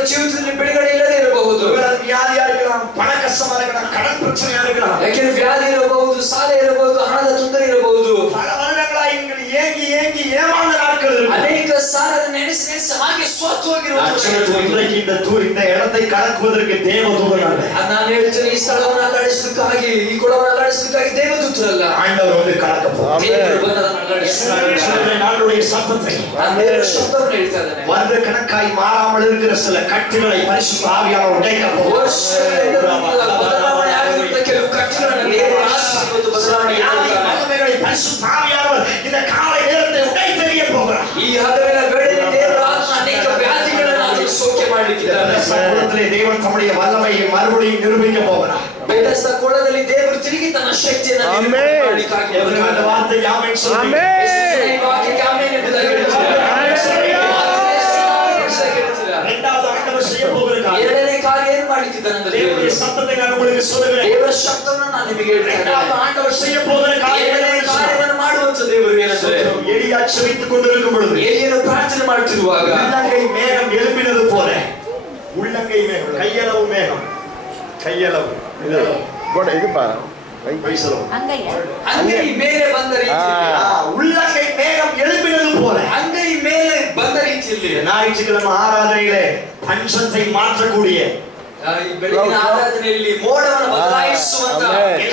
ಇವರ ಜೀವಿತದಲ್ಲಿ ಬಿಡುಗಡೆ ಇಲ್ಲದೆ ಇರಬಹುದು. ವ್ಯಾಧಿயா இருக்கலாம், பண கஷ்டமா இருக்கலாம், கடன் பிரச்சனையா இருக்கலாம். ಯಾಕೆಂದ್ರೆ ವ್ಯಾಧಿ ಇರಬಹುದು, ಸಾಲ ಇರಬಹುದು, ಹಣದ ತೊಂದರೆ ಇರಬಹುದು. பல வருடங்களாய் நீங்கள் ஏங்கி ஏங்கி ஏமாந்த நாட்கள் இருக்கு. ಅನೇಕ ಸಾಲದ ನೆನೆಸಿ ನೆನೆಸಿ ಹಾಗೆ ಸೋತು ಹೋಗಿರುವುದು. இந்த இடத்தை கடக்குவதற்கு தேவதூதனாக ನಾನು ಹೇಳ್ತೇನೆ, ಈ ಸ್ಥಳವನ್ನು ಅಲ್ಲಾಡಿಸಲಿಕ್ಕಾಗಿ, ಈ ಕೊಳವನ್ನು ಅಲ್ಲಾಡಿಸಲಿಕ್ಕಾಗಿ ದೇವದೂತರಲ್ಲ, ஆண்டவர் வந்து கடக்க போகிறார். ದೇವರು ಬಂದು ಅದನ್ನು ಅಲ್ಲಾಡಿಸುತ್ತಾರೆ. நாளுடைய சத்தத்தை ದೇವರ ಶಬ್ದವನ್ನು ಹೇಳ್ತಾ ಇದ್ದಾನೆ. வருட கணக்காய் மாறாமல் இருக்கிற சில கட்டுகளை பரிசுத்த ஆவியானவர் உடைக்க போகிறார். ಬದಲಾವಣೆ ಆಗಿರುವಂತ ಕೆಲವು ಕಟ್ಟುಗಳನ್ನು ದೇವರು ಆಶೀರ್ವಾದ ಬದಲಾವಣೆ ஆவிகளை பரிசுத்த ஆவியானவர் இந்த காலை நேரத்தை உடைத்தெறிய போகிறார். ಈ ಹಗಲಿನ ವೇಳೆಯಲ್ಲಿ ದೇವರ ಆತ್ಮ ಅನೇಕ ವ್ಯಾಧಿಗಳನ್ನು ಅದನ್ನು ಸೌಖ್ಯ ಮಾಡಲಿಕ್ಕಿದ್ದಾರೆ. சமூகத்திலே தேவன் தம்முடைய வல்லமையை மறுபடியும் நிரூபிக்க போகிறார். ಬೆಟ್ಟದ ಕೊಳದಲ್ಲಿ ದೇವರು ತಿರುಗಿ ತನ್ನ ಶಕ್ತಿಯನ್ನು ಮಾಡಲಿಕ್ಕಾಗಿ அந்த வார்த்தை ஆமென் சொல்லுங்க. ಈ ವಾಕ್ಯಕ್ಕೆ ಆಮೆನ್ ಎಂಬುದಾಗಿ ಹೇಳ್ತೀರಾ? இரண்டாவது ஆண்டவர் செய்ய போகிற காரியம், ಎರಡನೇ ಕಾರ್ಯ ಏನು ಮಾಡಲಿಕ್ಕಿದ್ದಾನೆ? தேவனுடைய சத்தத்தை நான் உங்களுக்கு சொல்லுகிறேன். ದೇವರ ಶಬ್ದವನ್ನು ನಾನು ನಿಮಗೆ ಹೇಳ್ತೇನೆ. இரண்டாவது ஆண்டவர் செய்ய போகிற காரியம் ಕಾರ್ಯವನ್ನು ಮಾಡುವಂತ ದೇವರು ಏನಂದ್ರೆ, எலியா செபித்துக் கொண்டிருக்கும் பொழுது ಎಲಿಯನು ಪ್ರಾರ್ಥನೆ ಮಾಡುತ್ತಿರುವಾಗ உள்ளங்கை மேகம் எழும்பினது போல, உள்ளங்கை மேகம், கையளவு மேகம், கையளவு இது பாரு ಅಂಗೈ ಮೇಲೆ ಬಂದ ರೀತಿಯಲ್ಲಿ, உள்ளங்கை மேகம் எழும்பினது போல ಅಂಗೈ ಮೇಲೆ ಬಂದ ರೀತಿಯಲ್ಲಿ ஞாயிற்றுக்கிழமை ஆராதனையிலே பஞ்சத்தை மாற்றக்கூடிய ಬೆಳಗಿನ ಆರಾಧನೆಯಲ್ಲಿ ಮೋಡವನ್ನು ಬದಲಾಯಿಸುವಂತ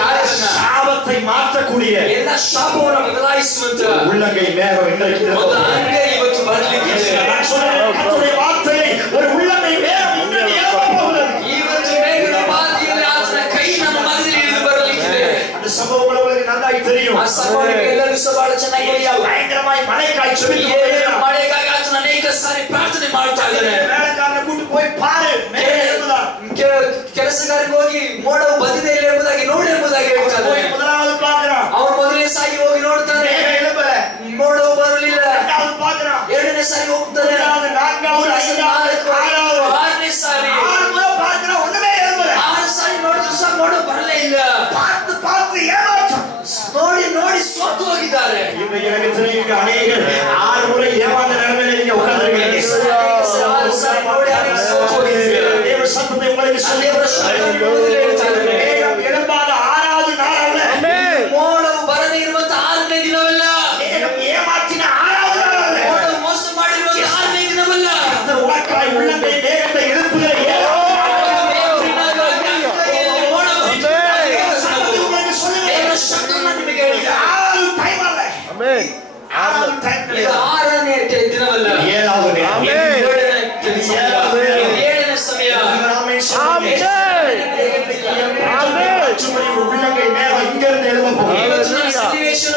ಕಾರ್ಯವನ್ನು, சாபத்தை மாற்றக்கூடிய ಎಲ್ಲ ಶಾಪವನ್ನು ಬದಲಾಯಿಸುವಂತ உள்ளங்கை மேகம் இன்றைக்கு ಒಂದು ಅಂಗೈ ಇವತ್ತು ಬರಲಿಕ್ಕಿದೆ. கர்த்தருடைய வார்த்தையை ஒரு உள்ளங்கை மேகம் இன்றைக்கு எழும்ப போகிறது. ಇವತ್ತು ಮೇಘದ ಬಾದಿಯಲ್ಲಿ ಆತನ ಕೈ ನಮ್ಮ ಮಧ್ಯದಲ್ಲಿ ಇಳಿದು ಬರಲಿಕ್ಕಿದೆ. அந்த சம்பவம் உங்களுக்கு நன்றாய் தெரியும். ಆ ಸಂಭವಕ್ಕೆ ಎಲ್ಲರಿಗೂ ಸಹ ಬಹಳ ಚೆನ್ನಾಗಿ பயங்கரமாய் மழைக்காய் செபித்து ಮಳೆಗಾಗಿ ಆತನ ಅನೇಕ ಸಾರಿ ಪ್ರಾರ್ಥನೆ ಮಾಡ್ತಾ ಇದ್ದಾನೆ. மேலக்காரனை கூட்டி போய் பாரு மேகம் எழும்புதா, ಕೆಲಸಗಾರರಿಗೆ ಹೋಗಿ ಮೋಡವು ಬಂದಿದೆ ಇಲ್ಲ ಎಂಬುದಾಗಿ ನೋಡಿ ಎಂಬುದಾಗಿ ಹೇಳ್ತಾರೆ. முதலாவது பார்க்கிறான், ಅವನು ಮೊದಲನೇ ಸಾರಿ ಹೋಗಿ ನೋಡ್ತಾನೆ, மேகம் எழும்பல. ಮೋಡವು ಬರಲಿಲ್ಲ. இரண்டாவது பார்க்கிறான், ಎರಡನೇ ಸಾರಿ ಹೋಗ್ತಾನೆ, மூன்றாவது, நான்காவது, ஐந்தாவது, ஆறாவது, ಆರನೇ ಸಾರಿ, 6 முறை பார்க்கிறான், ஒண்ணுமே எழும்பல. 6 ಸಾರಿ ನೋಡಿದ್ರು ಸಹ ಮೋಡ ಬರಲೇ ಇಲ್ಲ. பார்த்து பார்த்து ஏமாற்றம், ನೋಡಿ ನೋಡಿ ಸೋತು ಹೋಗಿದ್ದಾರೆ. இன்று எனக்கு தெரியும் அநேகர் 6 முறை ஏமாந்த நிலைமையில நீங்க உட்கார்ந்திருக்கீங்க. 6 ಸಾರಿ ನೋಡಿ ಅನೇಕ ಸೋತು ಹೋಗಿದ್ದೀರಿ. தேவ சத்தத்தை உங்களுக்கு சொல்லி ದೇವರ ಶಬ್ದವನ್ನು ಮೊದಲೇ ಹೇಳ್ತಾ ಇದ್ದಾನೆ. மேகம் எழும்பாத 6வது நாளல்ல, ಮೋಡವು ಬರದೇ ಇರುವಂತ 6ನೇ ದಿನವಲ್ಲ, மேகம் ஏமாற்றின 6வது நாளல்ல, ಮೋಡವು ಮೋಸ ಮಾಡಿರುವಂತ 6ನೇ ದಿನವಲ್ಲ. கர்த்தர் உனக்காய் உள்ளங்கை மேகத்தை எழுப்புகிற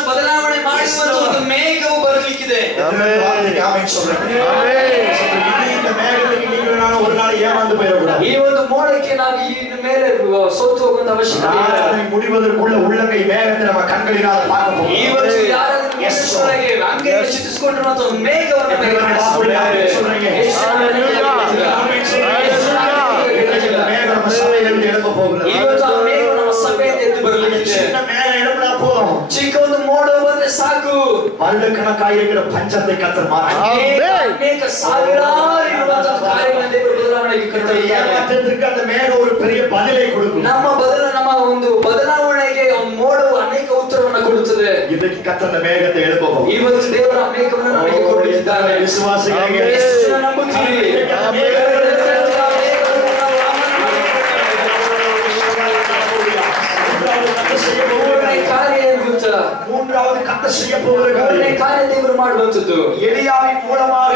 ಬದಲಾವಣೆ ಮಾಡಿಸುವಂತ ಒಂದು ಮೇಘವು ಬರಲಿಕ್ಕಿದೆ. ಈ ಒಂದು ಮೋಡಕ್ಕೆ ನಾವು ಇನ್ನು ಮೇಲೆ ಸೋತು ಹೋಗುವಂತ ಅವಶ್ಯಕತೆ ಇಲ್ಲ. முடிவதற்குள்ள உள்ளங்கை மேகத்தை நம்ம கண்களினால் பார்க்க போகிறோம். ಈ ಒಂದು ಯಾರಾದ್ರೂ ಅಂಗೈ ಚಿತ್ರಿಸಿಕೊಂಡಿರುವಂತ ಒಂದು ಮೇಘವನ್ನು ಇವತ್ತು ಆ ಮೇಘ ನಮ್ಮ ಸಭೆಯಿಂದ ಎದ್ದು ಬರಲಿದೆ. ಚಿಕ್ಕ ಒಂದು ಮೋಡ ಬಂದ್ರೆ ಸಾಕು, வருடக்கணக்காக இருக்கிற பஞ்சத்தை கர்த்தர் மாற்றுகிறார். ಅನೇಕ ಸಾವಿರಾರು ಇರುವಂತಹ ಕಾರ್ಯಗಳನ್ನು ದೇವರು ಬದಲಾವಣೆಗೆ ஏமாற்றத்திற்கு அந்த மேகம் ஒரு பெரிய பதிலை கொடுக்கும். ನಮ್ಮ ಒಂದು ಬದಲಾವಣೆಗೆ ಒಂದು ಮೋಡವು ಅನೇಕ ಉತ್ತರವನ್ನು ಕೊಡುತ್ತದೆ. ಇದಕ್ಕೆ ಕರ್ತನ ಮೇಘத்தை எழுப்ப போகிறார். ಇವತ್ತು ದೇವರ ಮೇಘವನ್ನು ನಮಗೆ ಕೊಟ್ಟಿದ್ದಾನೆ. ವಿಶ್ವಾಸಿಗಳಿಗೆ ನಂಬುತ್ತೀರಿ? மூன்றாவது கர்த்தர் செய்ய போகிற ಕಾರ್ಯ ದೇವರು ಮಾಡುವಂತದ್ದು எலியாவின் மூலமாக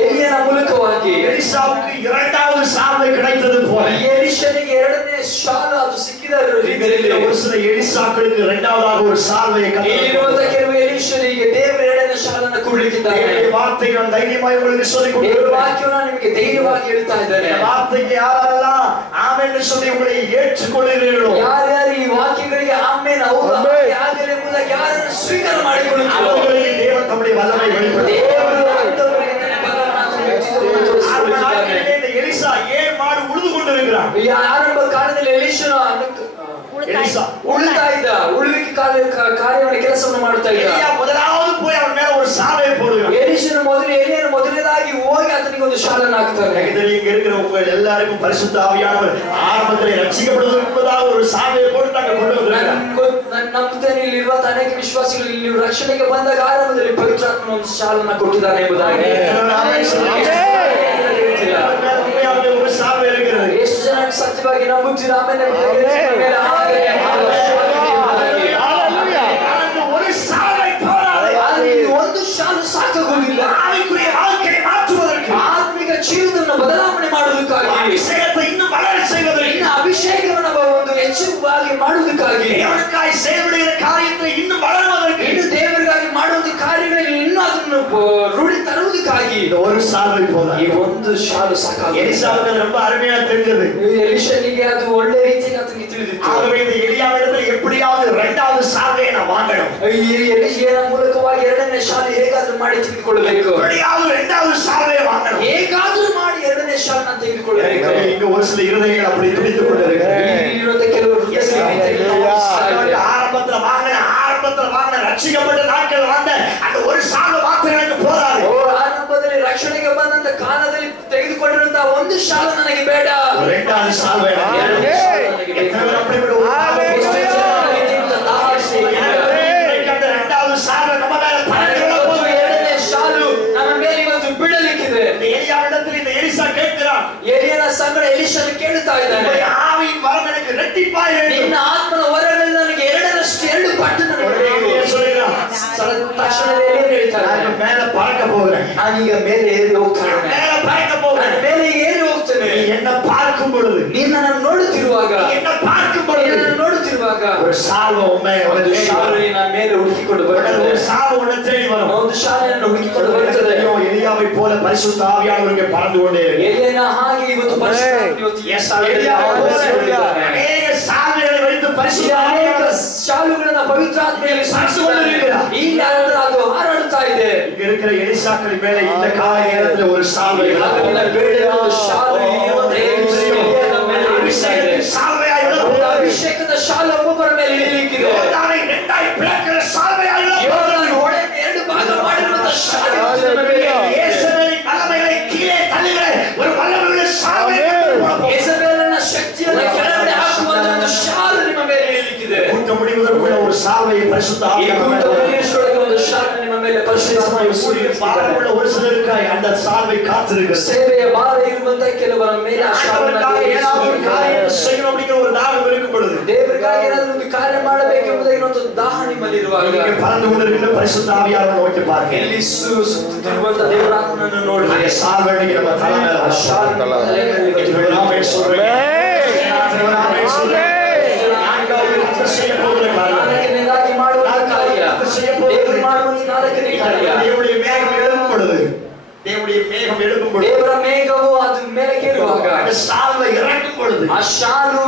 ಎಲಿಯನ ಮೂಲಕವಾಗಿ எலிசாவுக்கு இரண்டாவது சால்வை கிடைத்தது போல ಎಲಿಷನಿಗೆ ಎರಡನೇ ಶಾಲ ಅದು ಸಿಕ್ಕಿದ ರೀತಿಯಲ್ಲಿ ஒரு சில எலிசாக்களுக்கு இரண்டாவதாக ஒரு சால்வையை ಇಲ್ಲಿರುವಂತ ಕೆಲವು ಎಲಿಷನಿಗೆ ದೇವರು ಎರಡನೇ ಶಾಲನ್ನು ಕೊಡ್ಲಿಕ್ಕಿದ್ದಾರೆ. வார்த்தையை தைரியமாய் உங்களுக்கு சொல்லிக் ದೇವರ ವಾಕ್ಯವನ್ನು ನಿಮಗೆ ಧೈರ್ಯವಾಗಿ ಹೇಳ್ತಾ ಇದ್ದಾರೆ. வார்த்தைக்கு யாரெல்லாம் ஆமென் என்று சொல்லி உங்களை ஏற்றுக்கொள்கிறீர்களோ, ಯಾರ್ಯಾರು ಈ ವಾಕ್ಯಗಳಿಗೆ ಆಮೆನ್ ಹೌದು ಆಗಲಿ ಎಂಬುದಾಗಿ ಯಾರನ್ನು ಸ್ವೀಕಾರ ಮಾಡಿಕೊಳ್ಳುತ್ತೀರೋ அவர்களுக்கு தேவன் தம்முடைய வல்லமை வெளிப்படுத்துகிறார். எலிசா 7 மாடு உழுது கொண்டிருக்கிறான். ಆರಂಭ ಕಾಲದಲ್ಲಿ ಎಲಿಷನು ಉಳ್ತಾ ಇದ್ದ, ಉಳುವಿಕೆ ಕಾರ್ಯವನ್ನು ಕೆಲಸವನ್ನು ಮಾಡ್ತಾ ಇದ್ದ. முதலாவது போய் அவன் மேல ஒரு சாவை போடுகிறான். ಎಲಿಷನು ಎಲಿಯನು ಮೊದಲನೇದಾಗಿ ಹೋಗಿ ಆತನಿಗೆ ಒಂದು ಶಾಲನ್ನು ಹಾಕ್ತಾನೆ. இங்க இருக்கிற உங்க எல்லாருக்கும் பரிசுத்த ஆவியானவர் ஆரம்பத்தில் ரட்சிக்கப்படுவதற்கு முன்பதாக ஒரு சாவியை போட்டு நாங்க கொண்டு வந்திருக்கிறோம். ನಂಬುತ್ತೇನೆ ಇಲ್ಲಿರುವ ಅನೇಕ ವಿಶ್ವಾಸಿಗಳು ಇಲ್ಲಿ ರಕ್ಷಣೆಗೆ ಬಂದಾಗ ಆರಂಭದಲ್ಲಿ ಪವಿತ್ರಾತ್ಮನ ಒಂದು ಶಾಲನ್ನು ಕೊಟ್ಟಿದ್ದಾನೆ ಎಂಬುದಾಗಿ ஒரு சாவி இருக்கிறது. ಎಷ್ಟು ಜನ ಸತ್ಯವಾಗಿ ನಂಬುತ್ತೀರಾ? ಆಮೇಲೆ ஒரு சாவை போராது ಒಂದು ಶಾಲು ಸಾಕಾಗುವುದಿಲ್ಲ. ஆவிக்குரிய வாழ்க்கையை மாற்றுவதற்கு, ಆತ್ಮಿಕ ಜೀವಿತವನ್ನು ಬದಲಾವಣೆ ಮಾಡುವುದಕ್ಕಾಗಿ, ಅಭಿಷೇಕத்தை ಇನ್ನೂ ಬಲರ செய்வதற்கு, ಇನ್ನು ಅಭಿಷೇಕವನ್ನು ಒಂದು ಹೆಚ್ಚುವಾಗಿ ಮಾಡುವುದಕ್ಕಾಗಿ, ದೇವರಿಗಾಗಿ ಸೇವೆಯ ಕಾರ್ಯத்தை ಇನ್ನೂ ಬಲರುವುದಕ್ಕೆ, ಇನ್ನು ದೇವರಿಗಾಗಿ ಮಾಡುವಂತ ಕಾರ್ಯಗಳಲ್ಲಿ ಇನ್ನೂ ಅದನ್ನು ರೂಢಿ ತರುವುದಕ್ಕಾಗಿ ஒரு சாவை போதாது. ಈ ಒಂದು ಶಾಲು ಸಾಕಾಗುವುದಿಲ್ಲ. எலிசாவுக்கு ரொம்ப அருமையா தெரிஞ்சது. ಎಲಿಷನಿಗೆ ಅದು ಒಳ್ಳೆ ರೀತಿಯಲ್ಲಿ ಆತನಿಗೆ ತಿಳಿದಿತ್ತು. ஆகவே இந்த எலியாவிடத்தில் எப்படியாவது இரண்டாவது சாவையை நான் வாங்கணும். ಎಲಿಯನ ಮೂಲಕವಾಗಿ ಎರಡನೇ ಶಾಲು ಹೇಗಾದ್ರೂ ಮಾಡಿ ತೆಗೆದುಕೊಳ್ಳಬೇಕು. எப்படியாவது இரண்டாவது சாவையை வாங்கணும். ಹೇಗಾದ್ರೂ ಮಾಡಿ ಎರಡನೇ ಶಾಲನ್ನು ತೆಗೆದುಕೊಳ್ಳಬೇಕು. இங்க ஒரு சில இருதயங்கள் அப்படி துடித்துக் கொண்டிருக்கிறது. ಇಲ್ಲಿರುವ ಕೆಲವರು ஆரம்பத்துல வாங்கின ரட்சிக்கப்பட்ட நாட்கள் வாழ்ந்த அந்த ஒரு சாவை மாத்திரம் எனக்கு போதாது. ಆರಂಭದಲ್ಲಿ ರಕ್ಷಣೆಗೆ ಬಂದಂತ ಕಾಲದಲ್ಲಿ ತೆಗೆದುಕೊಂಡಿರುವಂತಹ ಒಂದು ಶಾಲು ನನಗೆ ಬೇಡ. இரண்டாவது சாவை இரண்டாவது சாவை நம்ம மேல ಎರಡನೇ ಶಾಲು ನಮ್ಮ ಮೇಲೆ ಇವತ್ತು ಬೀಳಲಿಕ್ಕಿದೆ. எலியாவிடத்தில் இந்த எலிசா கேட்கிறான். ಎಲಿಯನ ಸಂಗಡ ಎಲಿಷನು ಕೇಳುತ್ತಾ ಇದ್ದಾನೆ, ஆவியின் வரம் எனக்கு இரட்டிப்பாய் வேண்டும். ನಿನ್ನ ಆತ್ಮನ ವರಗಳು ನನಗೆ ಎರಡರಷ್ಟು ಎರಡು ಪಟ್ಟು ನನಗೆ ತಕ್ಷಣವೇ ಹೇಳ್ತಾರೆ, ನಾನು மேல பறக்க போகிறேன். ನಾನೀಗ ಮೇಲೆ ಏರಿ ಹೋಗ್ತೇನೆ. மேல பறக்க போகிறேன். ಮೇಲೆ ಏರಿ ಹೋಗ್ತೇನೆ. என்ன பார்க்கும் பொழுது, ನೀನು ನನ್ನನ್ನು ನೋಡುತ್ತಿರುವಾಗ, என்ன பார்க்கும் பொழுது ನನ್ನನ್ನು ನೋಡುತ್ತಿರುವಾಗ ஒரு சாவு உண்மை ಒಂದು ಶಾಲು ನಾನು ಮೇಲೆ ಹುಡುಕಿಕೊಂಡು ಬರ್ತದೆ. ஒரு சாவு உன்னை தேடி வரும். ಒಂದು ಶಾಲೆಯನ್ನು ಹುಡುಕಿಕೊಂಡು ಬರ್ತದೆ. எலியாவை போல பரிசுத்த ஆவியானவருக்கு பறந்து கொண்டே ಎಲಿಯನ ಹಾಗೆ ಇವತ್ತು ಪರಿಶುದ್ಧಾತ್ಮ ಇವತ್ತು ಈ ಶಾಲೆಯಲ್ಲಿ அநேக சாவிகளை வைத்து பரிசுத்த ಅನೇಕ ಶಾಲುಗಳನ್ನ ಪವಿತ್ರಾತ್ಮೆಯಲ್ಲಿ ಸಾರಿಸಿಕೊಂಡಿದ್ದಾರೆ. ಈಗ ಅದು ಹಾರಾಡುತ್ತಾ ಇದೆ. இங்க இருக்கிற எலிசாக்கள் மேல இந்த கால நேரத்துல ஒரு சாவை ಅಭಿಷೇಕದ ಶಾಲು ಒಬ್ಬೊಬ್ಬರ ಮೇಲೆ ಇಳಿಲಿಕ್ಕಿದೆ. ಎರಡು ಭಾಗ ಮಾಡಿರುವಂತಹ ಶಾಲು ಶಕ್ತಿಯನ್ನು ಕೆಳಗಡೆ ಹಾಕುವಂತ ಒಂದು ಶಾಲು ನಿಮ್ಮ ಮೇಲೆ ಇಳಿಲಿಕ್ಕಿದೆ. கூட்ட முடிவதற்குள்ள ஒரு சாவை பரிசுத்த ஆவியானவர் ಒಂದು ಶಾಲು ನಿಮ್ಮ ಮೇಲೆ பாரமுள்ள ஒரு சிலருக்காய் அந்த சாவை காத்திருக்கிறது. ಸೇವೆಯ ಭಾರ ಇರುವಂತ ಕೆಲವರ ಮೇಲೆ ಆ ಶಾಲನ್ನು செய்யணும் அப்படிங்கிற ஒரு தாகம் இருக்கும் பொழுது, ದೇವರಿಗಾಗಿ ಏನಾದರೂ ಒಂದು ಕಾರ್ಯ ಮಾಡಬೇಕೆಂಬುದಾಗಿ ಒಂದು ದಾಹ ನಿಮ್ಮಲ್ಲಿ ಇರುವಾಗ பறந்து கொண்டிருக்கிற பரிசுத்த ஆவியானவரை நோக்கி பாருங்க. ಎಲ್ಲಿ ಸುತ್ತಿರುವಂತ ದೇವರಾತ್ಮನನ್ನು ನೋಡಿ அந்த சாவை நம்ம தலை மேல ಆ ಶಾಲು நாமே சொல்றேன். ನಾಲ್ಕನೇದಾಗಿ ಮಾಡುವಂತ ಕಾರ್ಯ ದೇವರು ಮಾಡುವಂತ ನಾಲ್ಕನೇ ಕಾರ್ಯ தேவனுடைய மேகம் எழும்பும் பொழுது, தேவனுடைய மேகம் எழும்பும் பொழுது, ದೇವರ ಮೇಘವು ಅದು ಮೇಲೆ ಕೇಳುವಾಗ அந்த சாவை இறங்கும் பொழுது, ಆ ಶಾಲು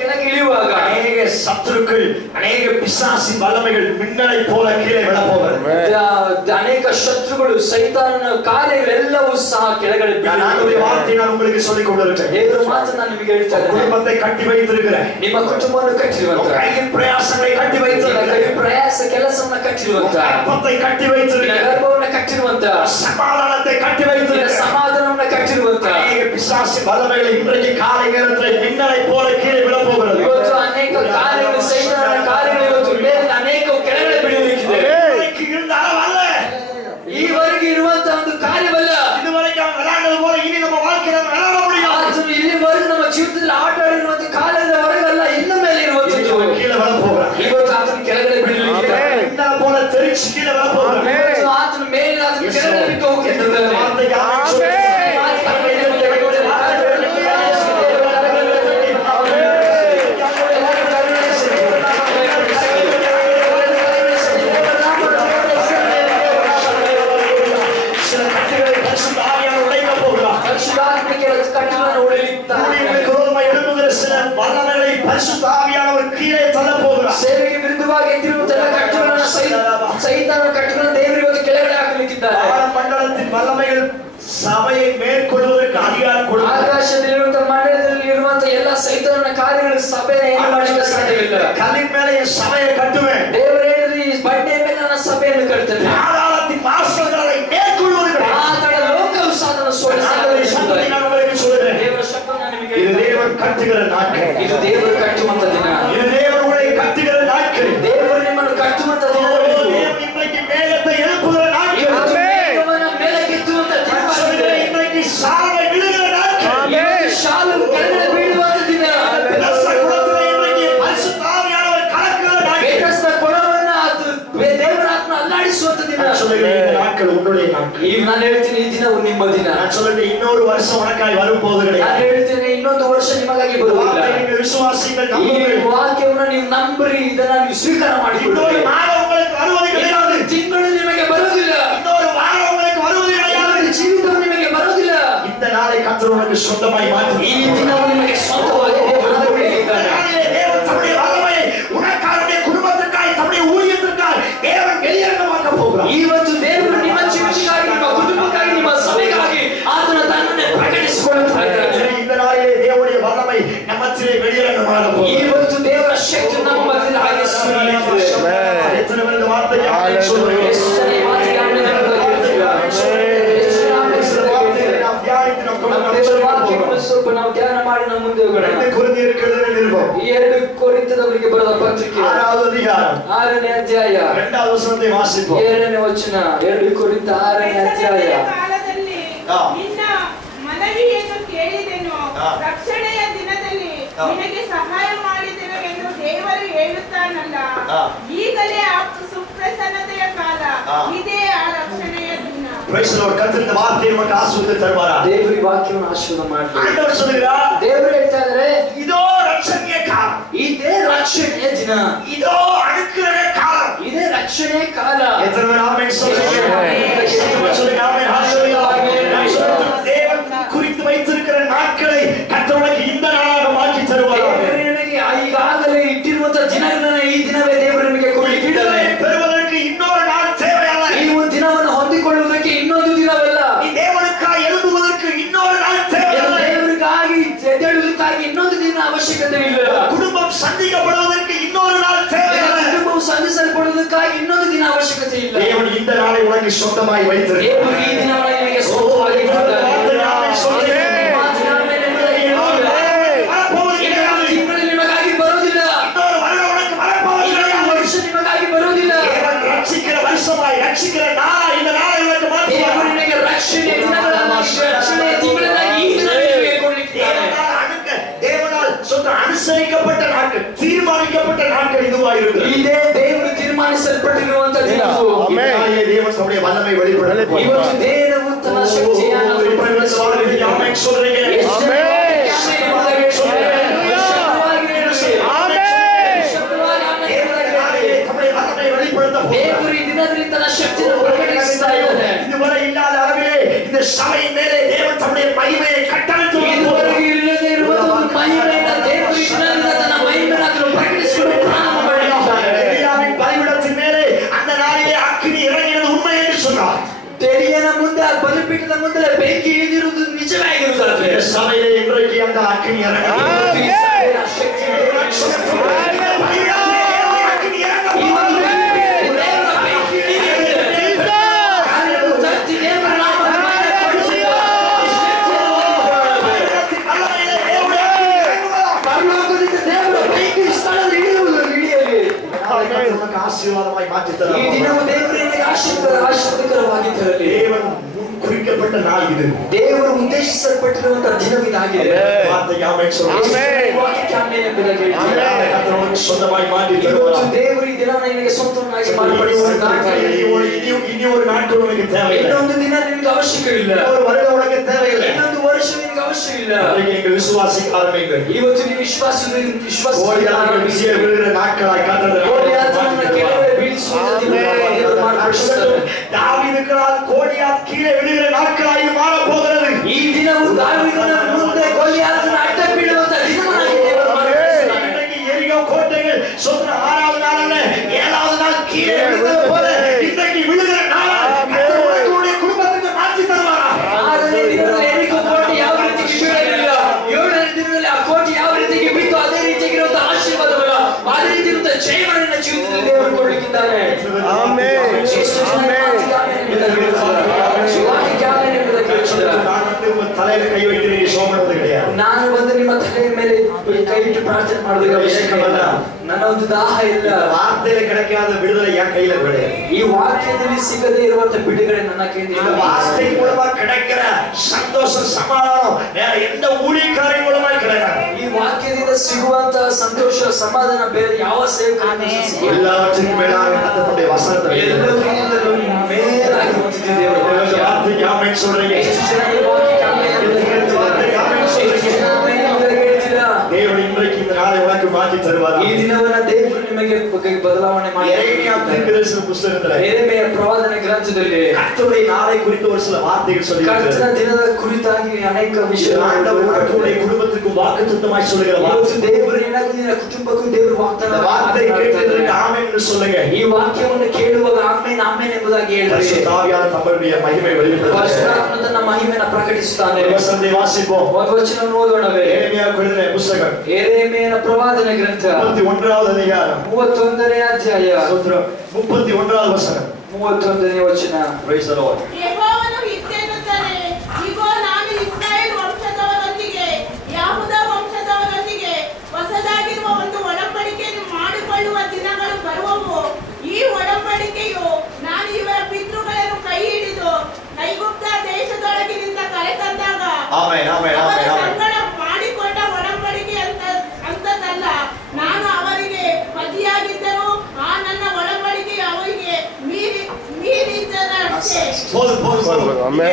ಕೆಳಗೆ ಇಳಿಯುವಾಗ அநேக சத்துருக்கள், அநேக பிசாசின் வல்லமைகள் மின்னலை போல கீழே விழப்போகிறது. ಅನೇಕ ಶತ್ರುಗಳು ಸೈತಾನನ ಕಾರ್ಯಗಳೆಲ್ಲವೂ ಸಹ ಕೆಳಗಡೆ ஆண்டவருடைய வார்த்தையை நான் உங்களுக்கு சொல்லிக் கொண்டிருக்கிறேன். ದೇವರ ಮಾತನ್ನು ನಾನು ನಿಮಗೆ ಹೇಳ್ತಾ ಇದ್ದೇನೆ. குடும்பத்தை கட்டி வைத்திருக்கிறேன். ನಿಮ್ಮ ಕುಟುಂಬವನ್ನು ಕಟ್ಟಿರುವಂತ, கையின் பிரயாசங்களை கட்டி வைத்திருக்கிறேன். ಪ್ರಯಾಸ ಕೆಲಸವನ್ನ ಕಟ್ಟಿರುವಂತ, கற்பத்தை கட்டி வைத்திருக்கிறேன். ಗರ್ಭವನ್ನ ಕಟ್ಟಿರುವಂತ, சமாதானத்தை கட்டி வைத்திருக்கிறேன். ಸಮಾಧಾನವನ್ನ ಕಟ್ಟಿರುವಂತ அநேக பிசாசின் வல்லமைகள் இன்றைக்கு காலை நேரத்தில் மின்னலை போல கீழே விழப்போகிறது. ಇವತ್ತು ಅನೇಕ ಕಾರ್ಯಗಳು ಸೈತಾನನ ಕಾರ್ಯಗಳು ಇವತ್ತು ಮೇಲೆ ಅನೇಕ ಕೆಳಗಡೆ ಬೀಳಲಿಕ್ಕಿದೆ. இருந்த அளவல்ல, ಈವರೆಗೆ ಇರುವಂತ ಒಂದು ಕಾರ್ಯವಲ್ಲ. இதுவரைக்கும் அவன் விளையாண்டது போல இனி நம்ம வாழ்க்கையில விளையாட முடியாது. ಇಲ್ಲಿವರೆಗೂ ನಮ್ಮ ಜೀವಿತದಲ್ಲಿ ಆಟ ಆಡಿರುವಂತ ಕಾಲದ ಹೊರಗಲ್ಲ, ಇನ್ನು ಮೇಲೆ ಇರುವಂತದ್ದು கீழே விழப்போகிறான். ಇವತ್ತು ಆತನ ಕೆಳಗಡೆ ಬೀಳಲಿಕ್ಕಿದೆ. மின்னல் போல தெரிச்சு கீழே விழப்போகிறான். ಇವತ್ತು ಆತನ ಮೇಲೆ ಆತನ ಕೆಳಗಡೆ ಬಿದ್ದು ಹೋಗುತ್ತಿದ್ದಾನೆ. வார்த்தைக்கு ஆமென் சொல்லுங்க. பரிசுத்த ஆவியானவர் கீழே தள்ள போகிறார். ಸೇವೆಗೆ ವಿರುದ್ಧವಾಗಿ ಎದ್ದಿರುವಂತಹ ಕಟ್ಟುಗಳನ್ನು ಸೈತಾನನ ಕಟ್ಟುಗಳನ್ನು ದೇವರು ಇವತ್ತು ಕೆಳಗಡೆ ಹಾಕಲಿಕ್ಕಿದ್ದಾರೆ. மண்டலத்தின் வல்லமைகள் சபையை மேற்கொள்வதற்கு அதிகாரம் கொடுக்கிறார். ಆಕಾಶದಲ್ಲಿರುವಂತಹ ಮಂಡಲದಲ್ಲಿ ಇರುವಂತಹ ಎಲ್ಲ ಸೈತಾನನ ಕಾರ್ಯಗಳು ಸಭೆಯನ್ನು ಏನು ಮಾಡಲಿಕ್ಕೆ ಸಾಧ್ಯವಿಲ್ಲ. கல்லின் மேலே என் சபையை கட்டுவேன். ದೇವರು ಹೇಳಿದ್ರೆ ಈ ಬಂಡೆಯ ಮೇಲೆ ನನ್ನ ಸಭೆಯನ್ನು ಕಟ್ತೇನೆ. பாதாளத்தின் வாசல்களை மேற்கொள்வதற்கு கட்டுகிற நாட்கள். ಇದು ದೇವರು ಕಟ್ಟುವಂತ ದಿನ. இது தேவன் உங்களை கட்டுகிற நாட்கள். ದೇವರು ನಿಮ್ಮನ್ನು ಕಟ್ಟುವಂತ ದಿನ. தேவன் இன்னைக்கு மேகத்தை எழுப்புகிற நாட்கள். ಮೇಘವನ್ನು ಮೇಲಕ್ಕೆತ್ತುವಂತ ದಿನ. இன்னைக்கு சாலை விழுகிற நாட்கள். ಶಾಲು ಕೆಳಗಡೆ ಬೀಳುವಂತ ದಿನ. இன்னைக்கு பரிசுத்த ஆவியானவர் கலக்குகிற நாட்கள். ಕೊಳವನ್ನ ದೇವರ ಆತ್ಮ ಅಲ್ಲಾಡಿಸುವಂತ ದಿನ. இந்த நாட்கள் உன்னுடைய நாட்கள். ಈಗ ನಾನು ಹೇಳ್ತೀನಿ ಈ ದಿನ ನಿಮ್ಮ ದಿನ. நான் சொல்றேன் இன்னொரு வருஷம் உனக்காய் வரும் போது கிடையாது. ನಾನು ಹೇಳ್ತೀನಿ ಇನ್ನೊಂದು ವರ್ಷ ನಿಮಗಾಗಿ ಬರುವುದಿಲ್ಲ. நீங்கள் விசுவாசிங்கள் ಈ ವಾಕ್ಯವನ್ನು ನೀವು ನಂಬಿರಿ, ಇದನ್ನ ನೀವು ಸ್ವೀಕಾರ ಮಾಡಿಕೊಳ್ಳಿ. இன்னொரு மாதம் உங்களுக்கு வருவது கிடையாது. ತಿಂಗಳು ನಿಮಗೆ ಬರುವುದಿಲ್ಲ. இன்னொரு வாரம் உங்களுக்கு வருவது கிடையாது. ಜೀವಿತ ನಿಮಗೆ ಬರುವುದಿಲ್ಲ. இந்த நாளை கர்த்தர் உனக்கு சொந்தமாய் மாற்றி ಈ ದಿನವು ನಿಮಗೆ ಸ್ವಂತವಾಗಿ ದೇವರು ಕೊಟ್ಟಿದ್ದಾನೆ. தேவன் தம்முடைய வல்லமையை உனக்காக குடும்பத்திற்காக தம்முடைய ஊழியத்திற்காக தேவன் வெளியரங்கமாக்க போகிறார். ಇವತ್ತು ದೇವರು ನಿಮ್ಮ ಜೀವನಕ್ಕಾಗಿ, ನಿಮ್ಮ ಕುಟುಂಬಕ್ಕಾಗಿ, ನಿಮ್ಮ ಸಭೆಗಾಗಿ ಆತನ ತನ್ನನ್ನೇ ಪ್ರಕಟಿಸಿಕೊಳ್ಳುತ್ತಾನೆ. இந்த நாளிலே தேவனுடைய வல்லமை நம்மத்திலே வெளியரங்கமாக போகிறது. ಇವತ್ತು ದೇವರ ಶಕ್ತಿ ನಮ್ಮ ಮಧ್ಯದಲ್ಲಿ ಹಾಗೆ ಸುರಿಯುತ್ತದೆ. எத்தனை பேர் இந்த வார்த்தையை ஆமென் சொல்றீங்க? ಎಷ್ಟು ಜನ ಈ ಮಾತಿಗೆ ಆಮೆನ್ ಹೇಳುತ್ತಾರೆ? ಸ್ವಲ್ಪ ನಾವು ಧ್ಯಾನ ಮಾಡಿ ನಮ್ಮ ಮುಂದೆ ಹೋಗೋಣ. 2 ಕೊರಿಂಥಿಯருக்கு எழுதின நிருபம் 2 ಕೊರಿಂಥದವರಿಗೆ ಬರೆದ ಪತ್ರಿಕೆ 6வது அதிகாரம் 6ನೇ ಅಧ್ಯಾಯ 2வது ವಚನத்தை ವಾಸಿப்போம். 7ನೇ ವಚನ. 2 ಕೊರಿಂಥ 6ನೇ ಅಧ್ಯಾಯ. ಕಾಲದಲ್ಲಿ ನಿನ್ನ ಮನವಿಯನ್ನು ಕೇಳಿದೆನು, ರಕ್ಷಣೆಯ ದಿನದಲ್ಲಿ ನಿನಗೆ ಸಹಾಯ ಮಾಡಿದೆನು ಎಂದು ದೇವರು ಹೇಳುತ್ತಾನಲ್ಲ. ಈಗಲೇ ಆ ಸುಪ್ರಸನ್ನತೆಯ ಕಾಲ, ಇದೇ ಆ ರಕ್ಷಣೆಯ ದಿನ. Praise the Lord. கர்த்தர் இந்த வார்த்தையை நமக்கு ஆசீர்வதித்து தருவாரா? ದೇವರು ಈ ವಾಕ್ಯವನ್ನು ಆಶೀರ್ವಾದ ಮಾಡಲಿ. ஆண்டவர் சொல்கிறார், ದೇವರು ಹೇಳ್ತಾ ಇದ್ದಾರೆ, இதோ ரட்சணிய காலம், ಇದೇ ರಕ್ಷಣೆಯ ದಿನ, இதோ அனுக்கிரக காலம், ಇದೇ ರಕ್ಷಣೆಯ ಕಾಲ. எத்தனை பேர் ஆமென் சொல்றீங்க? சொல்லுங்க ஆமென். ஹalleluya. தேவன் குறித்து வைத்திருக்கிற நாட்களை கர்த்தர் உனக்கு இந்த நாளாக மாற்றி தருவார். ನಿನಗೆ ಈಗಾಗಲೇ ಇಟ್ಟಿರುವಂತ ದಿನಗಳನ್ನ ಈ ದಿನವೇ ದೇವರು ನಿಮಗೆ ಕೊಡಲಿಕ್ಕಿದ್ದಾನೆ. பெறுவதற்கு இன்னொரு நாள் தேவையல்ல. ಈ ಒಂದು ದಿನವನ್ನು ಹೊಂದಿಕೊಳ್ಳುವುದಕ್ಕೆ ಇನ್ನೊಂದು ದಿನವಲ್ಲ. நீ தேவனுக்காக எழும்புவதற்கு இன்னொரு நாள் தேவையல்ல. ದೇವರಿಗಾಗಿ ಎದ್ದೇಳುವುದಕ್ಕಾಗಿ ಇನ್ನೊಂದು ದಿನ ಅವಶ್ಯಕತೆ ಇಲ್ಲ. குடும்பம் சந்திக்கப்படுவதற்கு இன்னொரு நாள் தேவையல்ல. ಕುಟುಂಬವು ಸಂಧಿಸಲ್ಪಡುವುದಕ್ಕಾಗಿ ಇನ್ನೊಂದು ದಿನ ಅವಶ್ಯಕತೆ ಇಲ್ಲ. தேவன் இந்த நாளை உனக்கு சொந்தமாய் வைத்திருக்கிறார். ದೇವರು ಈ ದಿನವನ್ನು ನಿಮಗೆ ಸ್ವಂತವಾಗಿ ಕೊಟ್ಟಿದ್ದಾನೆ. ತಿಂಗಳು ನಿಮಗಾಗಿ ಬರುವುದಿಲ್ಲ. ವರ್ಷ ನಿಮಗಾಗಿ ಬರುವುದಿಲ್ಲ. ரட்சிக்கிற வருஷமாய் ரட்சிக்கிற நாளாய் இந்த நாளை உனக்கு மாற்றுவார். ದೇವರು ನಿಮಗೆ ರಕ್ಷಣೆಯ ದಿನಗಳನ್ನಾಗಿ, ರಕ್ಷಣೆಯ ತಿಂಗಳನ್ನಾಗಿ ಈ ದಿನ ನಿಮಗೆ ಕೊಡಲಿಕ್ಕಿದ್ದಾನೆ. தேவனால் சொந்த அனுசரிக்கப்பட்ட நாட்கள், தீர்மானிக்கப்பட்ட நாட்கள் இதுவாய் இருக்கிறது. ಇದೇ ದೇವರು ತೀರ್ಮಾನಿಸಲ್ಪಟ್ಟಿರುವಂತ ದಿನವು. தேவன் தம்முடைய வல்லமை வெளிப்படுத்த ಇವತ್ತು ದೇವರು ತನ್ನ ಶಕ್ತಿಯನ್ನು ஆமென் சொல்றீங்க. ದೇವರು ಈ ದಿನದಲ್ಲಿ ತನ್ನ ಶಕ್ತಿಯನ್ನು ಪ್ರಕಟಿಸ್ತಾ ಇದ್ದಾನೆ. இதுவரை இல்லாத அளவிலே இந்த சபையின் மேலே தேவன் தம்முடைய மகிமையை கட்டளையிட்டு ಇದುವರೆಗೂ ಇಲ್ಲದೆ ಇರುವ ಒಂದು ಮಹಿಮೆಯನ್ನು ದೇವರು ಈ ದಿನದಿಂದ ತನ್ನ ಮಹಿಮೆಯನ್ನು ಆತನು ಪ್ರಕಟಿಸಿಕೊಂಡು ಪ್ರಾರಂಭ ಮಾಡಿದ್ದಾನೆ. எலியாவின் பலிபீடத்தின் மேலே அந்த நாளிலே அக்கினி இறங்கினது உண்மை என்று சொன்னார். ತೆರಿಯನ ಮುಂದೆ ಬಲಿಪೀಠದ ಮುಂದೆ ಬೆಂಕಿ ಇಳಿದಿರುವುದು ನಿಜವಾಗಿರುತ್ತದೆ. சபையிலே இன்றைக்கு அந்த அக்கினி இறங்கினது. ஆசீர்வாதமாய் மாற்றி தருவார். ಈ ದಿನವು ದೇವರಿಗೆ ಆಶೀರ್ವಾದಕರವಾಗಿ ತರಲಿ. தேவன் குறிக்கப்பட்ட நாள் இது. ದೇವರು ಉದ್ದೇಶಿಸಲ್ಪಟ್ಟಿರುವಂತಹ ದಿನವಿದಾಗಿದೆ. வார்த்தைக்கு ஆமென் சொல்லுங்க. ವಾಕ್ಯಕ್ಕೆ ಆಮೆನ್ ಎಂಬುದಾಗಿ ಹೇಳ್ತೀರಾ? கர்த்தர் உனக்கு சொந்தமாய் மாற்றி தருவார். ಇವತ್ತು ದೇವರು ಈ ದಿನವನ್ನು ನಿನಗೆ ಸ್ವಂತವಾಗಿ ಮಾಡಿಕೊಡುವಂತಹ இனி ஒரு நாட்கள் உனக்கு தேவையில்லை. ಇನ್ನೊಂದು ದಿನ ನಿನಗೆ ಅವಶ್ಯಕವಿಲ್ಲ. ஒரு வருடம் உனக்கு தேவையில்லை. ಇನ್ನೊಂದು ವರ್ಷ ನಿನಗೆ ಅವಶ್ಯವಿಲ್ಲ. நீங்கள் விசுவாசிக்க ஆரம்பிங்கள். ಇವತ್ತು ನೀವು ವಿಶ್ವಾಸ விழுகிற நாட்களாய் கர்த்தர் தாவீதுக்கால் கோலியாத் கீழே விழுகிற நாட்களாய் மாற போகிறது. ಈ ದಿನವು ದಾವೀದನ ಮುಂದೆ ಗೋಲಿಯಾತನ ಅಡ್ಡ ಬೀಳುವಂತ ದಿನವಾಗಿ ದೇವರು ಮಾಡಿದ್ದಾನೆ. இன்னைக்கு எரிகோ கோட்டைகள் சொன்ன 6வது நாள் அல்ல 7வது நாள் கீழே விழுகிற போது இன்னைக்கு விழுகிற நாள் கர்த்தர் உங்களுடைய குடும்பத்துக்கு மாற்றி தருவாரா? 6ನೇ ದಿನದಲ್ಲಿ ಎರಿಕೋ ಕೋಟೆ ಯಾವ ರೀತಿ ಬೀಳಲಿಲ್ಲ, 7ನೇ ದಿನದಲ್ಲಿ ಆ ಕೋಟೆ ಯಾವ ರೀತಿ ಬಿತ್ತು ಅದೇ ರೀತಿಯಾಗಿರುವಂತ ಆಶೀರ್ವಾದವಲ್ಲ, ಅದೇ ರೀತಿಯಾದ ಜಯವನ್ನು ಜೀವಿತದಲ್ಲಿ ದೇವರು ಕೊಡಲಿಕ್ಕಿದ್ದಾನೆ. ಆಮೆನ್. தலையில கை வைக்கிறீங்க. ಕೈ ಇಟ್ಟು ಪ್ರಾರ್ಥನೆ ಮಾಡೋದಕ್ಕೆ ಅವಶ್ಯಕವಲ್ಲ. ನನ್ನ ಒಂದು ದಾಹ ಇಲ್ಲ. வார்த்தையில கிடைக்காத விடுதலை என் கையில கிடையாது. ಈ ವಾಕ್ಯದಲ್ಲಿ ಸಿಗದೇ ಇರುವಂತ ಬಿಡುಗಡೆ ನನ್ನ ಕೈಯಲ್ಲಿ ಇಲ್ಲ. வார்த்தை மூலமா கிடைக்கிற சந்தோஷம் சமாதானம் வேற எந்த ஊழியக்காரன் மூலமா கிடைக்காது. ಈ ವಾಕ್ಯದಿಂದ ಸಿಗುವಂತ ಸಂತೋಷ ಸಮಾಧಾನ ಬೇರೆ ಯಾವ ಸೇವಕರಿಂದ ಸಿಗಲ್ಲ. எல்லாவற்றுக்கும் மேலாக கர்த்தருடைய வசனத்தை ಎಲ್ಲದಕ್ಕಿಂತಲೂ ಮೇಲಾಗಿ ಹೊಂದಿದೆ ದೇವರು. வார்த்தைக்கு ஆமென் சொல்றீங்க. தேவன் இன்றைக்கு இந்த நாளை உனக்கு மாற்றி தருவார். ಈ ದಿನವನ್ನ ದೇವರು ನಿಮಗೆ ಬದಲಾವಣೆ ಮಾಡಿ. எரேமியா தீர்க்கதரிசன புத்தகத்துல ಎರೆಮೀಯ ಪ್ರವಾದನೆ ಗ್ರಂಥದಲ್ಲಿ கர்த்தருடைய நாளை குறித்து ஒரு சில வார்த்தைகள் சொல்லியிருக்கிறார். ಕರ್ತನ ದಿನದ ಕುರಿತಾಗಿ ಅನೇಕ ವಿಷಯಗಳು ஆண்டவர் உனக்கு குடும்பத்துக்கு வாக்குத்தத்தமாய் சொல்லுகிற ಇವತ್ತು ದೇವರು ನಿನಗೂ ನಿನ್ನ ಕುಟುಂಬಕ್ಕೂ ದೇವರು ವಾಗ್ದಾನ வார்த்தை கேட்டதற்கு ஆமென் என்று சொல்லுங்க. ಈ ವಾಕ್ಯವನ್ನು ಕೇಳುವಾಗ ಆಮೆನ್ ಆಮೆನ್ ಎಂಬುದಾಗಿ ಹೇಳಿರಿ. பரிசுத்த ஆவியானவர் தம்முடைய மகிமை வெளிப்படுத்துகிறார். ಪರಿಶುದ್ಧಾತ್ಮನು ತನ್ನ ಮಹಿಮೆಯನ್ನು ಪ್ರಕಟಿಸುತ್ತಾನೆ. வசனத்தை வாசிப்போம். ಒಂದು ವಚನವನ್ನು ಓದೋಣವೇ. எரேமியா எழுதின புத்தகம் ಎರೆಮೀಯನ ಪ್ರವಾದನೆ ಗ್ರಂಥ 31வது அதிகாரம் 31ನೇ ಅಧ್ಯಾಯ 31வது வசனம் 31ನೇ ವಚನ. Praise the Lord. ಯೆಹೋವನು ಹೀಗೆನ್ನುತ್ತಾನೆ, ಇಗೋ ನಾನು ಇಸ್ರಾಯೇಲ್ ವಂಶದವರೊಂದಿಗೆ ಯಹೂದ ವಂಶದವರೊಂದಿಗೆ ಹೊಸದಾಗಿರುವ ಒಂದು ಒಡಂಬಡಿಕೆಯನ್ನು ಮಾಡಿಕೊಳ್ಳುವ ದಿನಗಳು ಬರುವವು. ಈ ಒಡಂಬಡಿಕೆಯು ನಾನು ಇವರ ಪಿತೃಗಳನ್ನು ಕೈ ಹಿಡಿದು ಐಗುಪ್ತ ದೇಶದೊಳಗಿನಿಂದ ಕರೆತಂದಾಗ ಆಮೆನ್ ಆಮೆನ್ ಆಮೆನ್ ಆಮೆನ್ ಸಂಗಡ ಮಾಡಿಕೊಂಡ ಒಡಂಬಡಿಕೆ ಅಂತದಲ್ಲ. ನಾನು ಅವರಿಗೆ ಪತಿಯಾಗಿದ್ದರೂ ಆ ನನ್ನ ಒಡಂಬಡಿಕೆ ಅವರಿಗೆ ಮೀರಿದ್ದರಷ್ಟೇ.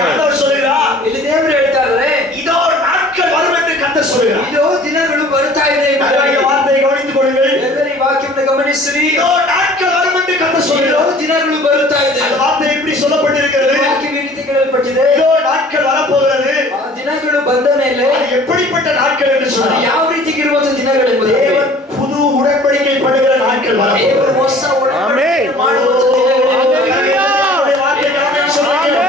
ஆண்டவர் சொல்கிறார், ಇಲ್ಲಿ ದೇವರು ಹೇಳ್ತಾರೆ, இதோ நாட்கள் வரும் என்று கர்த்தர் சொல்கிறார். ಇದೋ ದಿನಗಳು ಬರುತ್ತಾ ಇದೆ ಎಂಬುದಾಗಿ. வார்த்தையை கவனித்துக் கொள்ளுங்கள். ಎಲ್ಲರೂ ಈ ವಾಕ್ಯವನ್ನು ಗಮನಿಸಿರಿ. இதோ நாட்கள் வரும் என்று கர்த்தர் ಇದೋ சொல்கிறார். ದಿನಗಳು ಬರುತ್ತಾ ಇದೆ. அந்த வார்த்தை எப்படி சொல்லப்பட்டிருக்கிறது? ವಾಕ್ಯ ಈ ರೀತಿ ಕೇಳಲ್ಪಟ್ಟಿದೆ. இதோ நாட்கள் வரப்போகிறது. ಆ ದಿನಗಳು ಬಂದ ಮೇಲೆ அது எப்படிப்பட்ட நாட்கள் என்று சொன்னார். ಯಾವ ರೀತಿಗೆ ಇರುವಂತ ದಿನಗಳು ಎಂಬುದಾಗಿ. தேவன் புது உடன்படிக்கை பண்ணுகிற நாட்கள் வரப்போகிறது. ದೇವರು ಹೊಸ ಒಡಂಬಡಿಕೆ ಮಾಡುವಂತ ದಿನಗಳು ಎಂಬುದಾಗಿ. அவருடைய வார்த்தையை ஆமென் சொல்லுங்கள்.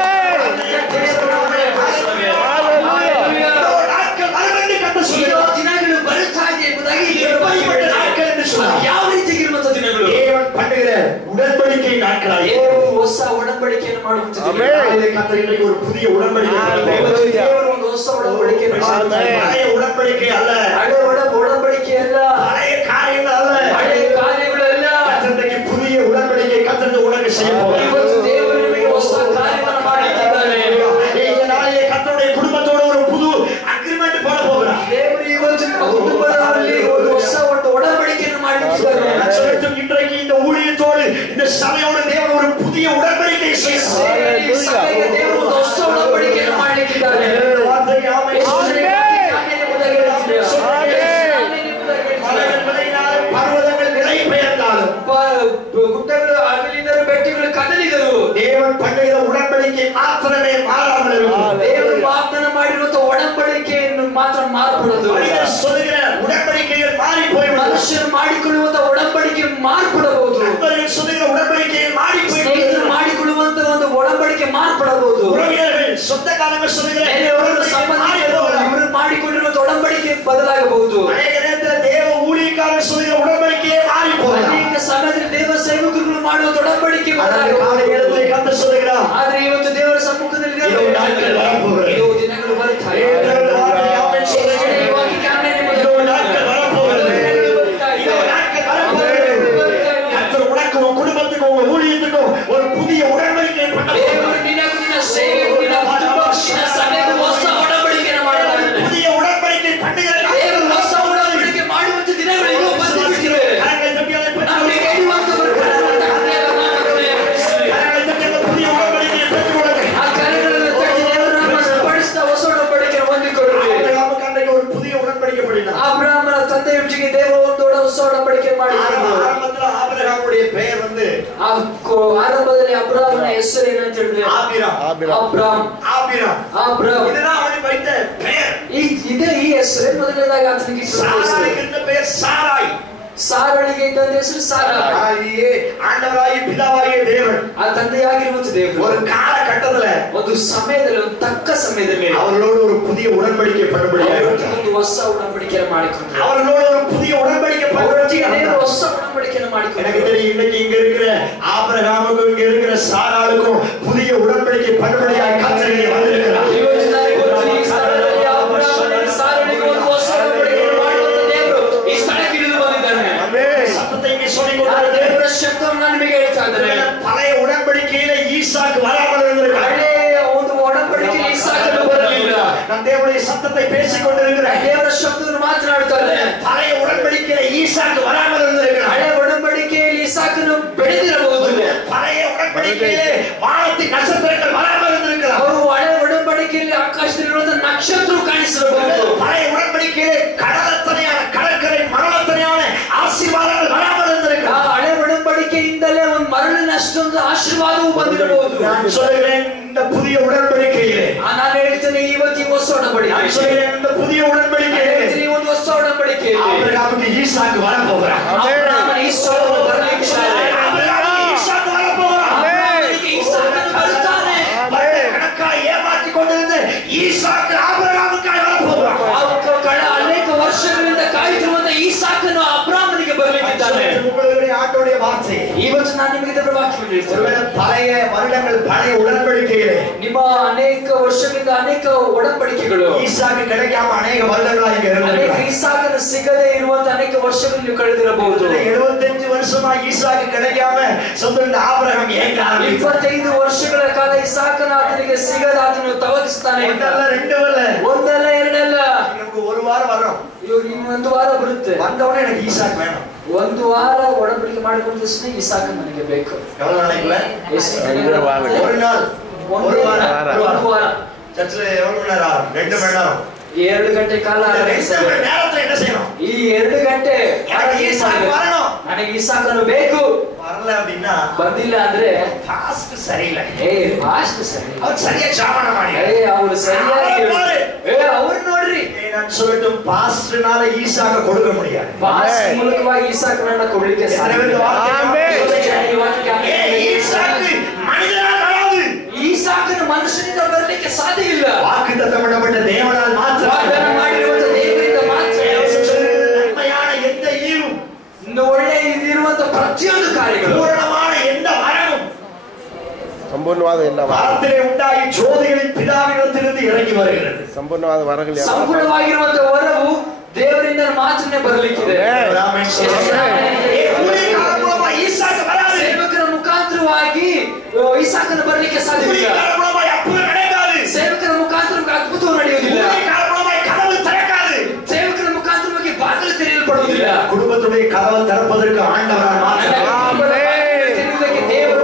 இதோ நாட்கள் வரும் என்று கர்த்தர் ಇದೋ சொல்கிறார். ದಿನಗಳು ಬರುತ್ತಾ ಇದೆ ಎಂಬುದಾಗಿ எப்படிப்பட்ட நாட்கள் என்று சொன்னார். ಯಾವ ರೀತಿಗೆ ಇರುವಂತ ದಿನಗಳು. தேவன் பண்ணுகிற உடன்படிக்கை நாட்களாக ದೇವರು ಹೊಸ ಒಡಂಬಡಿಕೆಯನ್ನು ಮಾಡುವಂತ ದಿನಗಳು. கர்த்தர் இன்றைக்கு ஒரு புதிய உடன்படிக்கை ಇವತ್ತು ದೇವರು ಒಂದು ಹೊಸ ಒಡಂಬಡಿಕೆಯನ್ನು ಮಾಡುತ್ತಾರೆ. பழைய உடன்படிக்கை அல்ல, ಹಳೆ ಒಡಂಬಡಿಕೆ ಅಲ್ಲ, பழைய காரியங்கள் அல்ல, ಹಳೆ ಕಾರ್ಯಗಳಲ್ಲ. கர்த்தருக்கு புதிய உடன்படிக்கை கர்த்தர் உனக்கு செய்ய போகிறார். ಇವತ್ತು ದೇವರು ನಿಮಗೆ ಹೊಸ ಕಾರ್ಯವನ್ನು ಮಾಡುತ್ತಿದ್ದಾನೆ. இந்த நாளிலே கர்த்தருடைய குடும்பத்தோடு ஒரு புது அக்ரிமெண்ட் போட போகிறார். ದೇವರು ಇವತ್ತು ನಿಮ್ಮ ಕುಟುಂಬದಲ್ಲಿ ಒಂದು ಹೊಸ ಒಡಂಬಡಿಕೆಯನ್ನು ಮಾಡುತ್ತಿದ್ದಾರೆ. இன்றைக்கு இந்த ஊழியத்தோடு இந்த சபையோடு தேவன் ஒரு புதிய உடன்படிக்கை செய்கிறார். ಈ ಸಭೆಗೆ ದೇವರು ಒಂದು ಹೊಸ ಒಡಂಬಡಿಕೆಯನ್ನು ಮಾಡಲಿಕ್ಕಿದ್ದಾರೆ. வார்த்தைக்கு ஆமென் சொல்லுங்கள். பர்வதங்கள் நிலை பெயர்ந்தாலும் ಗುಡ್ಡಗಳು ಅಗಲಿದರು, ಬೆಟ್ಟಗಳು ಕದಲಿದರು. தேவன் பண்ணுகிற உடன்படிக்கை மாத்திரமே மாறாமல் இருக்கும். ದೇವರು ವಾಗ್ದಾನ ಮಾಡಿರುವಂತ ಒಡಂಬಡಿಕೆಯನ್ನು ಮಾತ್ರ ಮಾರ್ಪಡೋದು. மனிதர் சொல்லுகிற உடன்படிக்கைகள் மாறி போய்விடும். ಮನುಷ್ಯರು ಮಾಡಿಕೊಳ್ಳುವಂತ ಒಡಂಬಡಿಕೆ ಮಾರ್ಪಡಬಹುದು. நண்பர்கள் சொல்லுகிற உடன்படிக்கைகள் மாறி ಸ್ನೇಹಿತರು போய்விடும். ಮಾಡಿಕೊಳ್ಳುವಂತ ಒಂದು ಒಡಂಬಡಿಕೆ ಮಾರ್ಪಡಬಹುದು. உறவினர்கள் சொந்தக்காரங்கள் சொல்லுகிற ಇವರು ಮಾಡಿಕೊಂಡಿರುವಂತ ಒಡಂಬಡಿಕೆ ಬದಲಾಗಬಹುದು. அநேக நேரத்தில் தேவ ஊழியக்காரர் சொல்லுகிற உடன்படிக்கையே மாறி போகலாம். ಅನೇಕ ಸಮಯದಲ್ಲಿ ದೇವ ಸೇವಕರು ಮಾಡುವ ಒಡಂಬಡಿಕೆ காலை நேரத்தில் கர்த்தர் சொல்லுகிறார், ಆದ್ರೆ ಇವತ್ತು ದೇವರ ಸಮ್ಮುಖದಲ್ಲಿ இதோ நாட்கள் வரப்போகிறது. ಇದೋ ದಿನಗಳು ಬರುತ್ತಾರೆ. ஆமென் சொல்லுங்கள். இதோ நாட்கள் வரப்போகிறது. இதோ நாட்கள் வரப்போகிறது. கர்த்தர் உனக்கு உன் குடும்பத்துக்கு உன் ஊழியத்துக்கும் ஒரு புதிய உடன்படிக்கை பண்ண ದೇವರು ನಿನಗೂ ನಿನ್ನ ಸೇವೆಗೂ ನಿನ್ನ ಕುಟುಂಬಕ್ಕೂ ನಿನ್ನ ಸಭೆಗೂ ಹೊಸ ಒಡಂಬಡಿಕೆಯನ್ನು ಮಾಡಲಾಗಿದೆ. புதிய உடன்படிக்கை பண்ணுகிற ದೇವರು ಹೊಸ ಒಡಂಬಡಿಕೆ ಮಾಡುವಂತ ದಿನಗಳು ಈಗ ಬಂದುಬಿಟ್ಟಿವೆ. கரங்களை தட்டி அதை பெற்றுக் ನಮಗೆ ಹೇಳುವಂತವರು ಕರಗಳನ್ನು ತಟ್ಟನೆ ನಾಮದಲ್ಲಿ ಹೆಸರಿಸಲಿ. கரங்களை தட்டி அந்த புதிய உடன்படிக்கையை பெற்றுக் கொள்ளுங்கள். ಆ ಕರಗಳನ್ನು ತಟ್ಟಿ ದೇವರು ನಮ್ಮನ್ನು ಪಡಿಸಿದ ಹೊಸ ಒಡಂಬಡಿಕೆಯನ್ನು ಹೊಂದಿಕೊಳ್ಳಿ. ஆபிரகாமுக்கு அன்றைக்கு ஒரு புதிய உடன்படிக்கை பண்ணினார். ಅಬ್ರಹಾಮನ ತಂದೆಯೊಂದಿಗೆ ದೇವರು ಒಂದು ಹೊಸ ಒಡಂಬಡಿಕೆ ಮಾಡಿದರು. ஆரம்பத்தில் ஆபிரகாமுடைய பெயர் வந்து ಆರಂಭದಲ್ಲಿ ಅಬ್ರಹಾಮನ ಹೆಸರು ಏನಂತ ಹೇಳಿದ್ರೆ ஆபிராம். ಅಬ್ರಾಮ್. ಅಬ್ರಾಮ್ இதுதான் அவனுக்கு வைத்த பெயர். ಇದೇ ಈ ಹೆಸರೇ ಮೊದಲನೇದಾಗಿ ಆತನಿಗೆ சாராளுக்கு இருந்த பெயர் சாராய். ಸಾರಳಿಗೆ ಇದ್ದ ಹೆಸರು ಸಾರಾ. ஆண்டவராகிய பிதாவாகிய தேவன் ಆ ತಂದೆಯಾಗಿರುವಂತ ದೇವರು ஒரு காலகட்டத்துல ಒಂದು ಸಮಯದಲ್ಲಿ ಒಂದು ತಕ್ಕ ಸಮಯದಲ್ಲಿ அவர்களோடு ஒரு புதிய உடன்படிக்கை பண்ணும்படியாக ಒಂದು ಹೊಸ ಒಡಂಬಡಿಕೆಯನ್ನು ಮಾಡಿಕೊಂಡರು. அவர்களோடு ஒரு புதிய உடன்படிக்கை பண்ணும்படியாக ಹೊಸ ಒಡಂಬಡಿಕೆಯನ್ನು ಮಾಡಿಕೊಂಡರು. எனக்கு தெரியும் இன்னைக்கு இங்க இருக்கிற ஆபிரகாமுக்கும் இங்க இருக்கிற சாராளுக்கும் புதிய உடன்படிக்கை பண்ணும்படியாக கர்த்தர் இங்கே வந்திருக்கிறார். ಇವತ್ತು ನನಗೆ ಗೊತ್ತು, ಈ ಸ್ಥಳದಲ್ಲಿ ಅಬ್ರಹಾಮನಿಗೆ ಸಾರಳಿಗೆ ಒಂದು ಹೊಸ ಒಡಂಬಡಿಕೆಯನ್ನು ಮಾಡುವಂತ ದೇವರು பேசிக்கொண்டிருக்கிறேன். ದೇವರ ಶಬ್ದವನ್ನು ಮಾತನಾಡ್ತಾ ಇದ್ದೇನೆ. பழைய உடன்படிக்கையில ஈசாக்கு வராமல் இருந்திருக்கிறார். ಹಳೆ ಒಡಂಬಡಿಕೆಯಲ್ಲಿ ಇಸಾಕನು ಬೆಳೆದಿರಬಹುದು. பழைய உடன்படிக்கையிலே வானத்தின் நட்சத்திரங்கள் வராமல் இருந்திருக்கிறார். ಅವರು ಹಳೆ ಒಡಂಬಡಿಕೆಯಲ್ಲಿ ಆಕಾಶದಲ್ಲಿರುವಂತಹ ನಕ್ಷತ್ರ ಕಾಣಿಸಿರಬಹುದು. பழைய உடன்படிக்கையிலே கடலத்தனையான கடற்கரை மரணத்தனையான ஆசீர்வாதங்கள் வராமல் இருந்திருக்கிறார். ಹಳೆ ಒಡಂಬಡಿಕೆಯಿಂದಲೇ ಒಂದು ಮರಳಿನ ಅಷ್ಟೊಂದು ಆಶೀರ್ವಾದವು ಬಂದಿರಬಹುದು. நான் சொல்கிறேன் இந்த புதிய உடன்படிக்கையிலே ನಾನು ಹೇಳ್ತೇನೆ ಇವತ್ತು ಈ ಹೊಸ ಒಡಂಬಡಿಕೆ. நான் சொல்கிறேன் இந்த புதிய உடன்படிக்கையிலே ಈ ಒಂದು ಹೊಸ ಒಡಂಬಡಿಕೆಯಲ್ಲಿ ஆபிரகாமுக்கு ஈசாக்கு வரப்போகிறார். ಅಬ್ರಹಾಮನ ಈಸಾಕನು ಬರಲಿಕ್ಕಿದ್ದಾನೆ. ஆபிரகாமுக்கு ஈசாக்கு வரப்போகிறார். ಅಬ್ರಹಾಮನಿಗೆ ಈಸಾಕನು ಬರುತ್ತಾನೆ. கணக்காய் ஏமாற்றிக் கொண்டிருந்த ஈசாக்கு ஆபிரகாமுக்காய் வரப்போகிறார். ಅನೇಕ ವರ್ಷಗಳಿಂದ ಕಾಯುತ್ತಿರುವಂತ ಈಸಾಕನು ಅಬ್ರಹಾಮನಿಗೆ ಬರಲಿಕ್ಕಿದ್ದಾನೆ. உங்களுடைய ஆண்டவருடைய வார்த்தை ಇವತ್ತು ನಾನು ನಿಮಗೆ ದೇವರ ವಾಕ್ಯವನ್ನು ಹೇಳ್ತೇನೆ. பழைய வருடங்கள் பழைய உடன்படிக்கையிலே ನಿಮ್ಮ ಅನೇಕ ವರ್ಷಗಳಿಂದ ಅನೇಕ ಒಡಂಬಡಿಕೆಗಳು ஈசாக்கு கிடைக்காம ಅನೇಕ வருடங்களா இங்க ಅನೇಕ இருந்திருக்கிறார். ಈಸಾಕನು ಸಿಗದೇ ಇರುವಂತ ಅನೇಕ ವರ್ಷಗಳು ನೀವು ಕಳೆದಿರಬಹುದು. 75 வருஷமா ஈசாக்கு கிடைக்காம சொந்த ஆபிரகாம் ஏங்க ஆரம்பித்தார். 25 ವರ್ಷಗಳ ಕಾಲ ಇಸಾಕನ ಆತನಿಗೆ ಸಿಗದ ಆತನು ತವಕಿಸ್ತಾನೆ. ஒன்றல்ல ரெண்டு அல்ல ಒಂದಲ್ಲ ಎರಡಲ್ಲ, நமக்கு ஒரு வாரம் வரோம். ಇವಾಗ ಒಂದು ವಾರ ಬರುತ್ತೆ. வந்தவனே எனக்கு ஈசாக்கு வேணும். ಒಂದು ವಾರ ಒಡಂಬಡಿಕೆ ಮಾಡಿಕೊಂಡ ತಕ್ಷಣ ಇಸಾಕ ನನಗೆ ಬೇಕು. எவ்வளவு நாளைக்குள்ள? ಎಷ್ಟು ದಿನ? ஒரு நாள் ஒரு வாரம். ಒಂದು ವಾರ. சர்ச்சில் எவ்வளவு மணி நேரம்? 2 மணி நேரம். 2 ಗಂಟೆ ಕಾಲ 2 மணி நேரத்துல என்ன செய்யணும்? ಈ 2 ಗಂಟೆ எனக்கு ஈசாக்கு வரணும். ನನಗೆ ಇಸಾಕನು ಬೇಕು. வரல அப்படின்னா ಬಂದಿಲ್ಲ ಅಂದ್ರೆ பாஸ்ட் சரியில்லை. ಫಾಸ್ಟ್ ಸರಿ. அவர் சரியா ஜாமன ಮಾಡಿ. ಅವರು ಸರಿಯಾಗಿ ಅವ್ರು ನೋಡ್ರಿ. நான் சொல்லட்டும், பாஸ்ட்னால ஈசாக்க கொடுக்க முடியாது. ಫಾಸ್ಟ್ ಮೂಲಕವಾಗಿ ಇಸಾಕನನ್ನ ಕೊಡ್ಲಿಕ್ಕೆ ಸಾಧ್ಯ ಇಲ್ಲ. ஈசாக்கு மனிதனால் வராது. ಇಸಾಕನು ಮನುಷ್ಯನಿಂದ ಬರಲಿಕ್ಕೆ ಸಾಧ್ಯ ಇಲ್ಲ. வாக்குத்தத்தம் பண்ணப்பட்ட தேவனால் மாத்திரம். ವಾಗ್ದಾನ ಮಾಡಿರುವಂತ ದೇವರಿಂದ ಮಾತ್ರ. நன்மையான எந்த ஈவும், ಒಳ್ಳೆ ಇರುವಂತ ಪ್ರತಿಯೊಂದು ಕಾರ್ಯಗಳು, பூரணமான எந்த வரமும் ಸಂಪೂರ್ಣವಾದ ಎಲ್ಲ வார்த்தையை உண்டாகி ஜோதிகளின் பிதாவிடத்திலிருந்து இறங்கி வருகிறது. ಸಂಪೂರ್ಣವಾದ ವರಗಳು ಸಂಪೂರ್ಣವಾಗಿರುವಂತ ವರವು ದೇವರಿಂದ ಮಾತ್ರನೇ ಬರಲಿಕ್ಕಿದೆ. ஈசாக்கு வராது. ಸೇವಕರ ಮುಖಾಂತರವಾಗಿ ಇಸಾಕನ ಬರಲಿಕ್ಕೆ ಸಾಧ್ಯವಿಲ್ಲ. ಸೇವಕರ ಮುಖಾಂತರ ಅದ್ಭುತ ನಡೆಯುವುದಿಲ್ಲ. கதவு திறக்காது. ಸೇವಕರ ಮುಖಾಂತರವಾಗಿ ಬಾಗಿಲು ತೆರೆಯಲ್ಪಡುವುದಿಲ್ಲ. குடும்பத்துடைய கதவு திறப்பதற்கு ஆண்டவரால் மாத்திரம். ತೆರೆಯುವುದಕ್ಕೆ ದೇವರು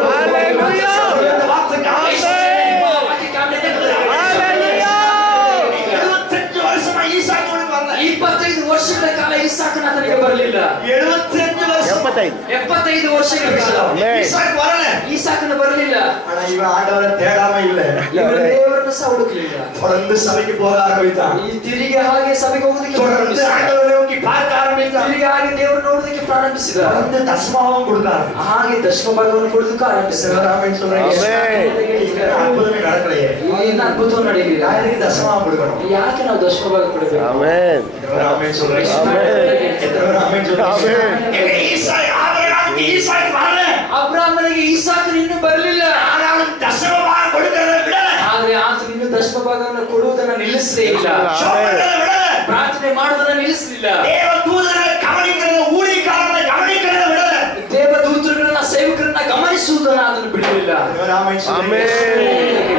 25 ವರ್ಷಗಳ ಕಾಲ ಇಸಾಕನ ಆತನಿಗೆ ಬರಲಿಲ್ಲ. 75 ವರ್ಷಗಳ ಕಾಲ ஈசாக்கு வரல. ಇಸಾಕನ ಬರಲಿಲ್ಲ. ஆனா இவன் ஆண்டவரை தேடாம இல்ல. ಇವರು ದೇವರನ್ನು ಸಹ ಹುಡುಕಲಿಲ್ಲ. தொடர்ந்து சபைக்கு போக ஆரம்பித்தான். ಈ ತಿರುಗಿ ಹಾಗೆ ಸಭೆಗೆ ಹೋಗೋದಕ್ಕೆ தொடர்ந்து ஆண்டவரை நோக்கி பார்க்க ஆரம்பித்தான். ತಿರುಗಿ ಹಾಗೆ ದೇವರು ನೋಡೋದಕ್ಕೆ ಪ್ರಾರಂಭಿಸಿದ. தொடர்ந்து தசமாவும் கொடுக்க ஆரம்பித்தான். ಹಾಗೆ ದಶಮ ಭಾಗವನ್ನು ಕೊಡೋದಕ್ಕೆ ಆರಂಭಿಸಿದ. ஆமென் சொல்றீங்க. அற்புதமே நடக்கலையே. ಏನು ಅದ್ಭುತ ನಡೆಯಲಿಲ್ಲ. யாருக்கு தசமாவும் கொடுக்கணும்? ಯಾಕೆ ನಾವು ದಶಮ ಭಾಗ ಕೊಡಬೇಕು? ಆಮೆನ್. ஆமென் சொல்றீங்க. ஆமென் சொல்றீங்க. ஈசாக்கு வரல. ಅಬ್ರಹಾಮನಿಗೆ ಇಸಾಕನು ಇನ್ನೂ ಬರಲಿಲ್ಲ. ஆனாலும் தசம பாகம் கொடுக்கிறத விடல. ಆದ್ರೆ ಆತನು ಇನ್ನೂ ದಶಮ ಭಾಗವನ್ನು ಕೊಡುವುದನ್ನು ನಿಲ್ಲಿಸಲೇ ಇಲ್ಲ. ಪ್ರಾರ್ಥನೆ ಮಾಡುವುದನ್ನು ನಿಲ್ಲಿಸಲಿಲ್ಲ. தேவதூதர்களை கவனிக்கிறத, ஊழியக்காரனை கவனிக்கிறத விடல. ದೇವದೂತರುಗಳನ್ನ ಸೇವಕರನ್ನ ಗಮನಿಸುವುದನ್ನು ಅದನ್ನು ಬಿಡಲಿಲ್ಲ.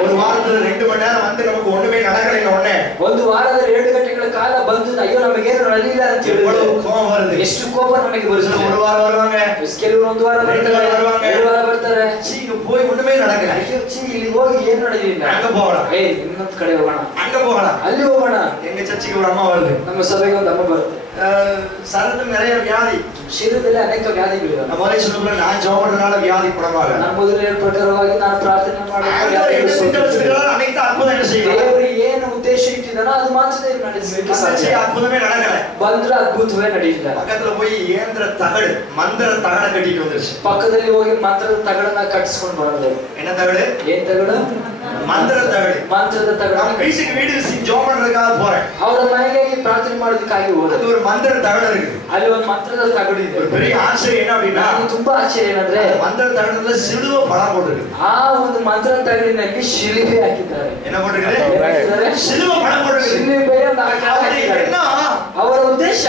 ஒரு வாரத்துல 2 மணி நேரம் வந்து நமக்கு ஒண்ணுமே நடக்கலைங்க. ஒண்ணே ಒಂದು ವಾರದ 2 ಗಂಟೆಗಳ ಕಾಲ ಬಂದು ಅಯ್ಯೋ ನಮಗೇನು ನಡೆಯಲಿಲ್ಲ ಅಂತ ಹೇಳಿದ್ರು கோபம் வருது. ಎಷ್ಟು ಕೋಪ ನಮಗೆ ಬರುತ್ತೆ. ஒரு வாரம் வருவாங்க, ಕೆಲವರು ಒಂದು ವಾರ ಬರ್ತಾರೆ, 2 ವಾರ ಬರ್ತಾರೆ. சீங்க போய் ஒண்ணுமே நடக்கல. ಅಯ್ಯೋ ಇಲ್ಲಿ ಹೋಗಿ ಏನು ನಡೆಯಲಿಲ್ಲ. அங்க போகலாம், ಇನ್ನೊಂದು ಕಡೆ ಹೋಗೋಣ, அங்க போகலாம். ಅಲ್ಲಿ ಹೋಗೋಣ. எங்க சர்ச்சுக்கு ஒரு அம்மா வருது. ನಮ್ಮ ಸಭೆಗೆ ಒಂದು ಅಮ್ಮ ಬರುತ್ತೆ. சரத்துல நிறைய வியாதி. ಶರೀರದಲ್ಲಿ ಅನೇಕ ವ್ಯಾಧಿಗಳಿವೆ. நம்ம ಮೊದಲೇ சொன்னோம்ல, நான் ஜெபம் பண்றதுனால வியாதி குணமாக. ನಾನು ಮೊದಲೇ ಪ್ರಕಾರವಾಗಿ ನಾನು ಪ್ರಾರ್ಥನೆ ದೇವರು ಏನು ಉದ್ದೇಶ ಇಟ್ಟಿದ್ದಾನೋ ಅದು ಮಾತ್ರ ನಡೆಸಲಿಕ್ಕೆ ಸಾಧ್ಯ. அற்புதமே நடக்கல. ಬಂದ್ರೆ ಅದ್ಭುತವೇ ನಡೆಯಿಲ್ಲ. பக்கத்துல போய் ஏந்திர தகடு, மந்திர தகட கட்டிட்டு வந்துருச்சு. ಪಕ್ಕದಲ್ಲಿ ಹೋಗಿ ಮಂತ್ರದ ತಗಡನ್ನ ಕಟ್ಟಿಸ್ಕೊಂಡು ಬರೋದು. என்ன தகடு? ಏನ್ ತಗಡು? மந்திர தகடு. ಮಂತ್ರದ ತಗಡ. நான் வீட்டுக்கு வீடு ஜெபம் பண்றதுக்காக போறேன். ಅವರ ಮನೆಗೆ ಪ್ರಾರ್ಥನೆ ಮಾಡೋದಕ್ಕಾಗಿ ಹೋದ. அது ஒரு மந்திர தகடு இருக்கு. ಅಲ್ಲಿ ಒಂದು ಮಂತ್ರದ ತಗಡು ಇದೆ. ஒரு பெரிய ஆச்சரியம் என்ன அப்படின்னா, ತುಂಬಾ ಆಶ್ಚರ್ಯ ಏನಂದ್ರೆ மந்திர தகடுல சிலுவை படம் போட்டுருக்கு. ಆ ಒಂದು ಮಂತ್ರದ ತಗಡಿನಲ್ಲಿ ಶಿಲುಬೆ ಹಾಕಿದ್ದಾರೆ. என்ன போட்டுருக்கு? சிலுவை படம் போட்டுருக்கு. ಶಿಲುಬೆಯನ್ನು ಹಾಕಿದ್ದಾರೆ. ಅವರ ಉದ್ದೇಶ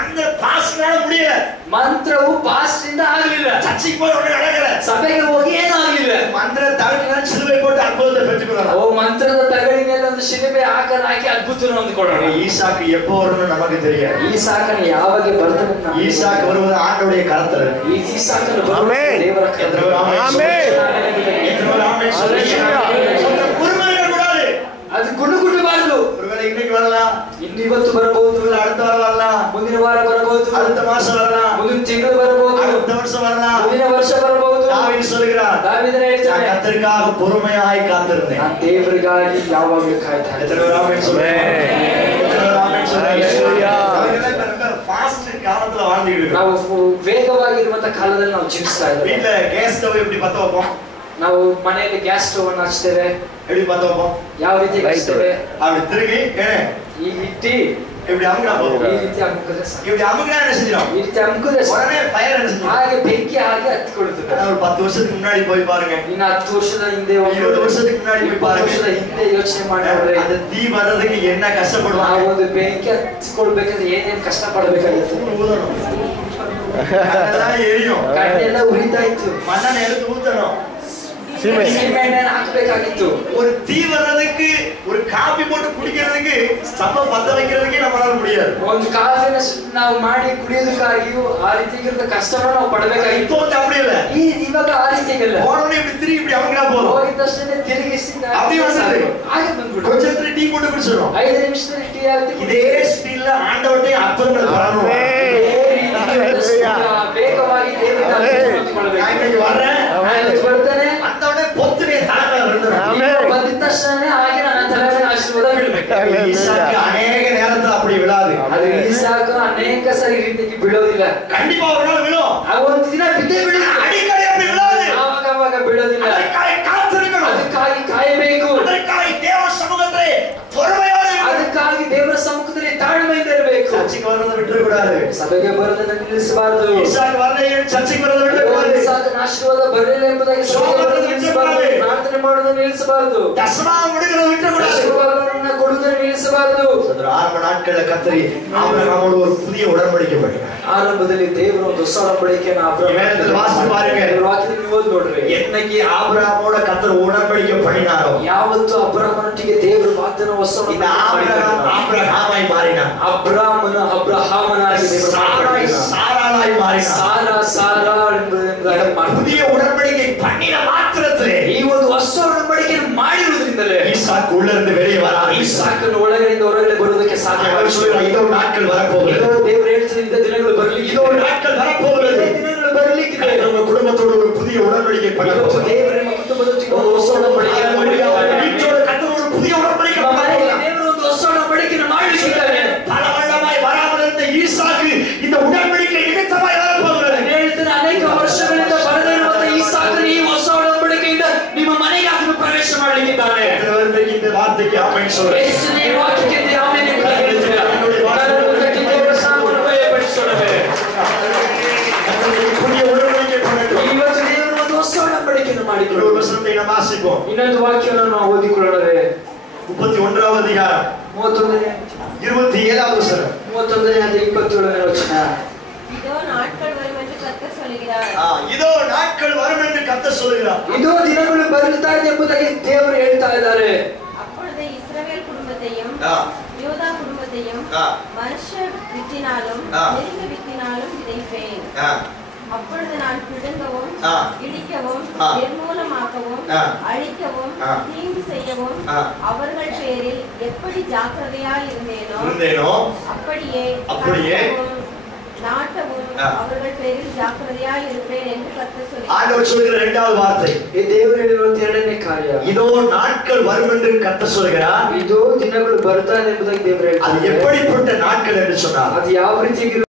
அந்த பாஸ்னால முடியல. ಮಂತ್ರವು ಪಾಸ್ಟ್ರಿಂದ ಆಗಲಿಲ್ಲ. சர்ச்சுக்கு போய் ஒண்ணு நடக்கல. ಸಭೆಗೆ ಹೋಗಿ ಏನೂ ಆಗಲಿಲ್ಲ. மந்திர தகடுல சிலுவை போட்டு அற்புதத்தை பெற்றுக்கொள்ளலாம். ಮಂತ್ರದ ತಗಡಿನಲ್ಲಿ ಒಂದು ಒಂದು ಶಿಲುಬೆ ಆಕಾರ ಹಾಕಿ ಅದ್ಭುತವನ್ನು ಹೊಂದಿಕೊಳ್ಳೋಣ. ஈசாக்கு எப்போ வரும்னு நமக்கு தெரியாது. ಈಸಾಕನು ಯಾವಾಗ ಬರ್ತಾನೆ ஈசாக்கு வருவது ஆண்டவருடைய கரத்துல. ಈಸಾಕನು ಆಮೆನ್. ದೇವರ ಕರದಲ್ಲಿ. ಆಮೆನ್. குருமர்கள் கூடாது. ಅದು ಗುಣಗುಟ್ಟಬಾರದು. ஒருவேளை இன்னைக்கு வரலாம், ಇನ್ನು ಇವತ್ತು ಬರಬಹುದು, அடுத்த வாரம் வரலாம், ಮುಂದಿನ ವಾರ ಬರಬಹುದು, அடுத்த மாசம் வரலாம், ಮುಂದಿನ ತಿಂಗಳು ಬರಬಹುದು, அடுத்த வருஷம் வரலாம். ಮುಂದಿನ ವರ್ಷ ಬರಬಹುದು. தாவீது சொல்கிறார், ದಾವೀದನು ಹೇಳ್ತಾನೆ, நான் கர்த்தருக்காக பொறுமையாய் காத்திருந்தேன். ನಾನು ದೇವರಿಗಾಗಿ ಯಾವಾಗಲೂ ಕಾಯ್ತಾ ಇದ್ದೆ. எத்தனை பேர் ஆமென் சொல்றீங்க? எத்தனை பேர் ஆமென் சொல்றீங்க? ஹalleluya. ரொம்ப ஃபாஸ்ட் காலத்துல வாழ்ந்துட்டு இருக்கோம். ನಾವು ವೇಗವಾಗಿರುವಂತ ಕಾಲದಲ್ಲಿ ನಾವು ಜೀವಿಸ್ತಾ ಇದ್ದೇವೆ. வீட்ல கேஸ் ஸ்டவ் எப்படி பத்த வைப்போம்? ನಾವು ಮನೆಯಲ್ಲಿ ಗ್ಯಾಸ್ ಸ್ಟವ್ ಅನ್ನು ಹಚ್ತೇವೆ. எப்படி பத்த வைப்போம்? ಯಾವ ರೀತಿ ಹಚ್ತೇವೆ? அப்படி திருகி ಈ ರೀತಿ இப்படி அமுக்கினா போதும். ಈ ರೀತಿ ಅಮುಕುದ್ರೆ ಸಾಕು. இப்படி அமுக்கினா என்ன செஞ்சிடும்? ಈ ರೀತಿ ಅಮುಕುದ್ರೆ ಸಾಕು. உடனே ஃபயர் என்ன செஞ்சிடும்? ಹಾಗೆ ಬೆಂಕಿ ಹಾಗೆ ಹತ್ತಿಕೊಳ್ಳುತ್ತದೆ. ஒரு 10 வருஷத்துக்கு முன்னாடி போய் பாருங்க, ಇನ್ನು 10 ವರ್ಷದ ಹಿಂದೆ 20 வருஷத்துக்கு முன்னாடி போய் 20 பாருங்க, ವರ್ಷದ ಹಿಂದೆ ಯೋಚನೆ ಮಾಡಿದ್ರೆ அந்த தீ வர்றதுக்கு என்ன ಆ கஷ்டப்படுவாங்க. ಒಂದು ಬೆಂಕಿ ಹತ್ತಿಕೊಳ್ಬೇಕಾದ್ರೆ ಏನೇನು ಕಷ್ಟ ಪಡಬೇಕಾಗಿತ್ತು. ஊதணும், அதெல்லாம் எரியும், ಕಣ್ಣೆಲ್ಲ ಉರಿತಾ ಇತ್ತು. மண்ணெண்ணெய் எடுத்து ஊத்தணும், ಸೀಮೆ ಸೀಮೆಎಣ್ಣೆಯನ್ನು ಹಾಕಬೇಕಾಗಿತ್ತು. ஒரு தீ வர்றதுக்கு, ஒரு காபி போட்டு குடிக்கிறதுக்கு, ஸ்டவ் பத்த வைக்கிறதுக்கு நம்மளால முடியாது. ಒಂದು ಕಾಫಿನ ನಾವು ಮಾಡಿ ಕುಡಿಯೋದಕ್ಕಾಗಿಯೂ ಆ ರೀತಿಯಾಗಿರೋ ಕಷ್ಟವನ್ನು ನಾವು ಪಡಬೇಕಾಗಿತ್ತು. இப்போ வந்து அப்படி இல்ல, ಇವಾಗ ಆ ರೀತಿಯಾಗಿಲ್ಲ. போனோடனே இப்படி திரும்பி இப்படி அமுக்கினா போதும், ಹೋಗಿದ ತಕ್ಷಣ ತಿರುಗಿಸಿ அப்படியே வந்துடுது. ಹಾಗೆ ಬಂದ್ಬಿಡು. கொஞ்ச நேரத்துல டீ போட்டு குடிச்சிடும். 5 ನಿಮಿಷದಲ್ಲಿ ಟೀ ಆಗುತ್ತೆ. இதே ஸ்பீட்ல ஆண்டவர்கிட்ட அற்புதங்கள் வரணும். ವೇಗವಾಗಿ ದೇವರಿಗೆ ಅರ್ಪಿಸಿಕೊಳ್ಳಬೇಕು. நான் இன்னைக்கு வர்றேன், ಬರ್ತಾನೆ அந்த உடனே பொத்துனே தலைமையில இருந்துடும். ಆಮೆನ್. ಬಂದಿದ ತಕ್ಷಣ ಹಾಗೆ ನನ್ನ ತಲೆ ಮೇಲೆ ಆಶೀರ್ವಾದ ಬೀಳ್ಬೇಕು. ஈசாக்கு அநேக நேரத்துல அப்படி விழாது. ಅದು ಈಸಾಕು ಅನೇಕ ಸರಿ ಈ ರೀತಿಯಾಗಿ ಬೀಳೋದಿಲ್ಲ. கண்டிப்பா ஒரு நாள் விழும். ಆ ಒಂದು ದಿನ ಬಿದ್ದೇ ಬೀಳುತ್ತೆ. அடிக்கடி அப்படி விழாது. ಆವಾಗ ಬೀಳೋದಿಲ್ಲ. அதற்காக காத்திருக்கணும். ಅದಕ್ಕಾಗಿ ಕಾಯಬೇಕು. அதற்காக தேவ சமூகத்திலே பொறுமையோடு இருக்கணும். ಅದಕ್ಕಾಗಿ ದೇವರ ಸಮ್ಮುಖದಲ್ಲಿ ತಾಳ್ಮೆಯಿಂದ ಇರಬೇಕು. சர்ச்சுக்கு வரதை விட்டுறக்கூடாது. ಸಭೆಗೆ ಬರೋದನ್ನ ನಿಲ್ಲಿಸಬಾರದು. ஈசாக்கு வரதை சர்ச்சுக்கு வரதை விட்டுறக்கூடாது. ಈಸಾಕನ ಆಶೀರ್ವಾದ ಬರಲಿಲ್ಲ ಎಂಬುದಾಗಿ ಸಭೆಗೆ ನಿಲ್ಲಿಸಬಾರದು. ಪ್ರಾರ್ಥನೆ ಮಾಡೋದನ್ನ ನಿಲ್ಲಿಸಬಾರದು. தசமாம் விடுகிறத விட்டுறக்கூடாது. ಆಶೀರ್ವಾದವನ್ನು ಕೊಡುವುದನ್ನು ನಿಲ್ಲಿಸಬಾರದು. ஆரம்ப நாட்கள்ல கர்த்தர் ஆபிரகாமோடு ஒரு புதிய உடன்படிக்கை பண்ணினார். ಆರಂಭದಲ್ಲಿ ದೇವರು ಒಂದು ಹೊಸ ಒಡಂಬಡಿಕೆಯನ್ನು வேதத்தில் வாசித்து பாருங்க. ವಾಕ್ಯದಲ್ಲಿ ನೀವು ಓದಿ ನೋಡ್ರಿ. என்னைக்கு ஆபிரகாமோட கர்த்தர் உடன்படிக்கை பண்ணினாரோ, ಯಾವತ್ತು ಅಬ್ರಹಾಮನೊಟ್ಟಿಗೆ ದೇವರು ವಾಗ್ದಾನ ಹೊಸ இந்த ஆபிரகாமாய் மாறினார். ಅಬ್ರಹಾಮನಾಗಿ ದೇವರು சாராய் சாராளாய் மாறினார். ಸಾರಾ ಎಂಬುದಾಗಿ புதிய உடன்படிக்கை பண்ணின மாத்திரத்திலே ಈ ಒಂದು ಹೊಸ ಒಡಂಬಡಿಕೆಯನ್ನು ಮಾಡಿರುವುದರಿಂದಲೇ ஈசாக்கு உள்ள இருந்து வெளியே வராது. ಈಸಾಕನು ಒಳಗಡೆಯಿಂದ ಹೊರಗಡೆ ಬರುವುದಕ್ಕೆ ಸಾಧ್ಯವಾಗಿದೆ. இதோ நாட்கள் வரப்போகிறது. ದೇವರು ಹೇಳ್ತಾರೆ ಇಂಥ ದಿನಗಳು ಬರಲಿಕ್ಕೆ இதோ நாட்கள் வரப்போகிறது. ದಿನಗಳು ಬರಲಿಕ್ಕಿದೆ. உங்க குடும்பத்தோடு ஒரு புதிய உடன்படிக்கை பண்ண ಇವತ್ತು போகிறோம். ದೇವರು ನಿಮ್ಮ ಕುಟುಂಬದೊಟ್ಟಿಗೆ ಒಂದು ಹೊಸ ಒಡಂಬಡಿಕೆಯನ್ನು ಮಾಡಿದ್ದಾರೆ. வீட்டோட கர்த்தர் ஒரு புதிய உடன்படிக்கை ನಮ್ಮ பண்ண ಮನೆಯಲ್ಲಿ போகிறார். ದೇವರು ಒಂದು ಹೊಸ ಒಡಂಬಡಿಕೆಯನ್ನು ಮಾಡಲಿಕ್ಕಿದ್ದಾರೆ. பல வருடமாய் வராமல் இருந்த ஈசாக்கு இந்த உடன்படிக்கை நிமித்தமாய் வரப்போகிறது. ಹೇಳ್ತಾನೆ ಅನೇಕ ವರ್ಷಗಳಿಂದ ಬರದೇ ಇರುವಂತ ಈಸಾಕನು ಈ ಹೊಸ ಒಡಂಬಡಿಕೆಯಿಂದ ನಿಮ್ಮ ಮನೆಗೆ ಆತನು ಪ್ರವೇಶ ಮಾಡಲಿಕ್ಕಿದ್ದಾನೆ. இந்த வார்த்தைக்கு ஆமென் சொல்றேன். ಯೇಸುವಿನ ಈ ವಾಕ್ಯಕ್ಕೆ ಆಮೆನ್ ಎಂದು ಹೇಳ್ತೀರಾ? ನನ್ನನ್ನು ದೇವರ ಸಾಮನ್ನು ಭಯಪಡಿಸುತ್ತದೆ. புதிய உடன்படிக்கை பண்ணட்டும். ಇವತ್ತು ದೇವರು ಒಂದು ಹೊಸ ಒಡಂಬಡಿಕೆಯನ್ನು ஒரு ಮಾಡಿಕೊಳ್ಳುವ வசனத்தை நாம் வாசிப்போம். ಇನ್ನೊಂದು ವಾಕ್ಯವನ್ನು ನಾವು ಓದಿಕೊಳ್ಳೋಣ. 31வது அதிகாரம் 31ನೇ 27வது வசனம். 31ನೇ ಅಧ್ಯಾಯ 27ನೇ ವಚನ. இதோ நாட்கள் வரும் என்று கர்த்தர் சொல்கிறார். இதோ நாட்கள் வரும் என்று கர்த்தர் சொல்கிறார். ಇದೋ ದಿನಗಳು ಬರುತ್ತಾ ಇದೆ ಎಂಬುದಾಗಿ ದೇವರು ಹೇಳ್ತಾ ಇದ್ದಾರೆ. அப்பொழுது இஸ்ரவேல் குடும்பத்தையும் யூதா குடும்பத்தையும் வருஷ வித்தினாலும் நெருங்க வித்தினாலும் விதைப்பேன். அப்பொழுது நான் பிடுங்கவும் இடிக்கவும் நிர்மூலமாக்கவும் அழிக்கவும் தீங்கு செய்யவும் அவர்கள் பேரில் எப்படி ஜாக்கிரதையாய் இருந்தேனோ அப்படியே நாட்டவும் அவர்கள் பேரில் ஜாக்கிரதையாய் இருப்பேன் என்று கர்த்தர் சொல்கிறார். ஆண்டவர் சொல்கிற இரண்டாவது வார்த்தை ಈ ದೇವರು ಹೇಳಿರುವ ಎರಡನೇ ಕಾರ್ಯ. இதோ நாட்கள் வரும் என்று கர்த்தர் சொல்கிறார். ಇದೋ ದಿನಗಳು ಬರ್ತಾ ಇದೆ ಎಂಬುದಾಗಿ ದೇವರು அது ಹೇಳ್ತಾರೆ. எப்படிப்பட்ட நாட்கள் என்று சொன்னார். ಅದು ಯಾವ ರೀತಿಯಾಗಿ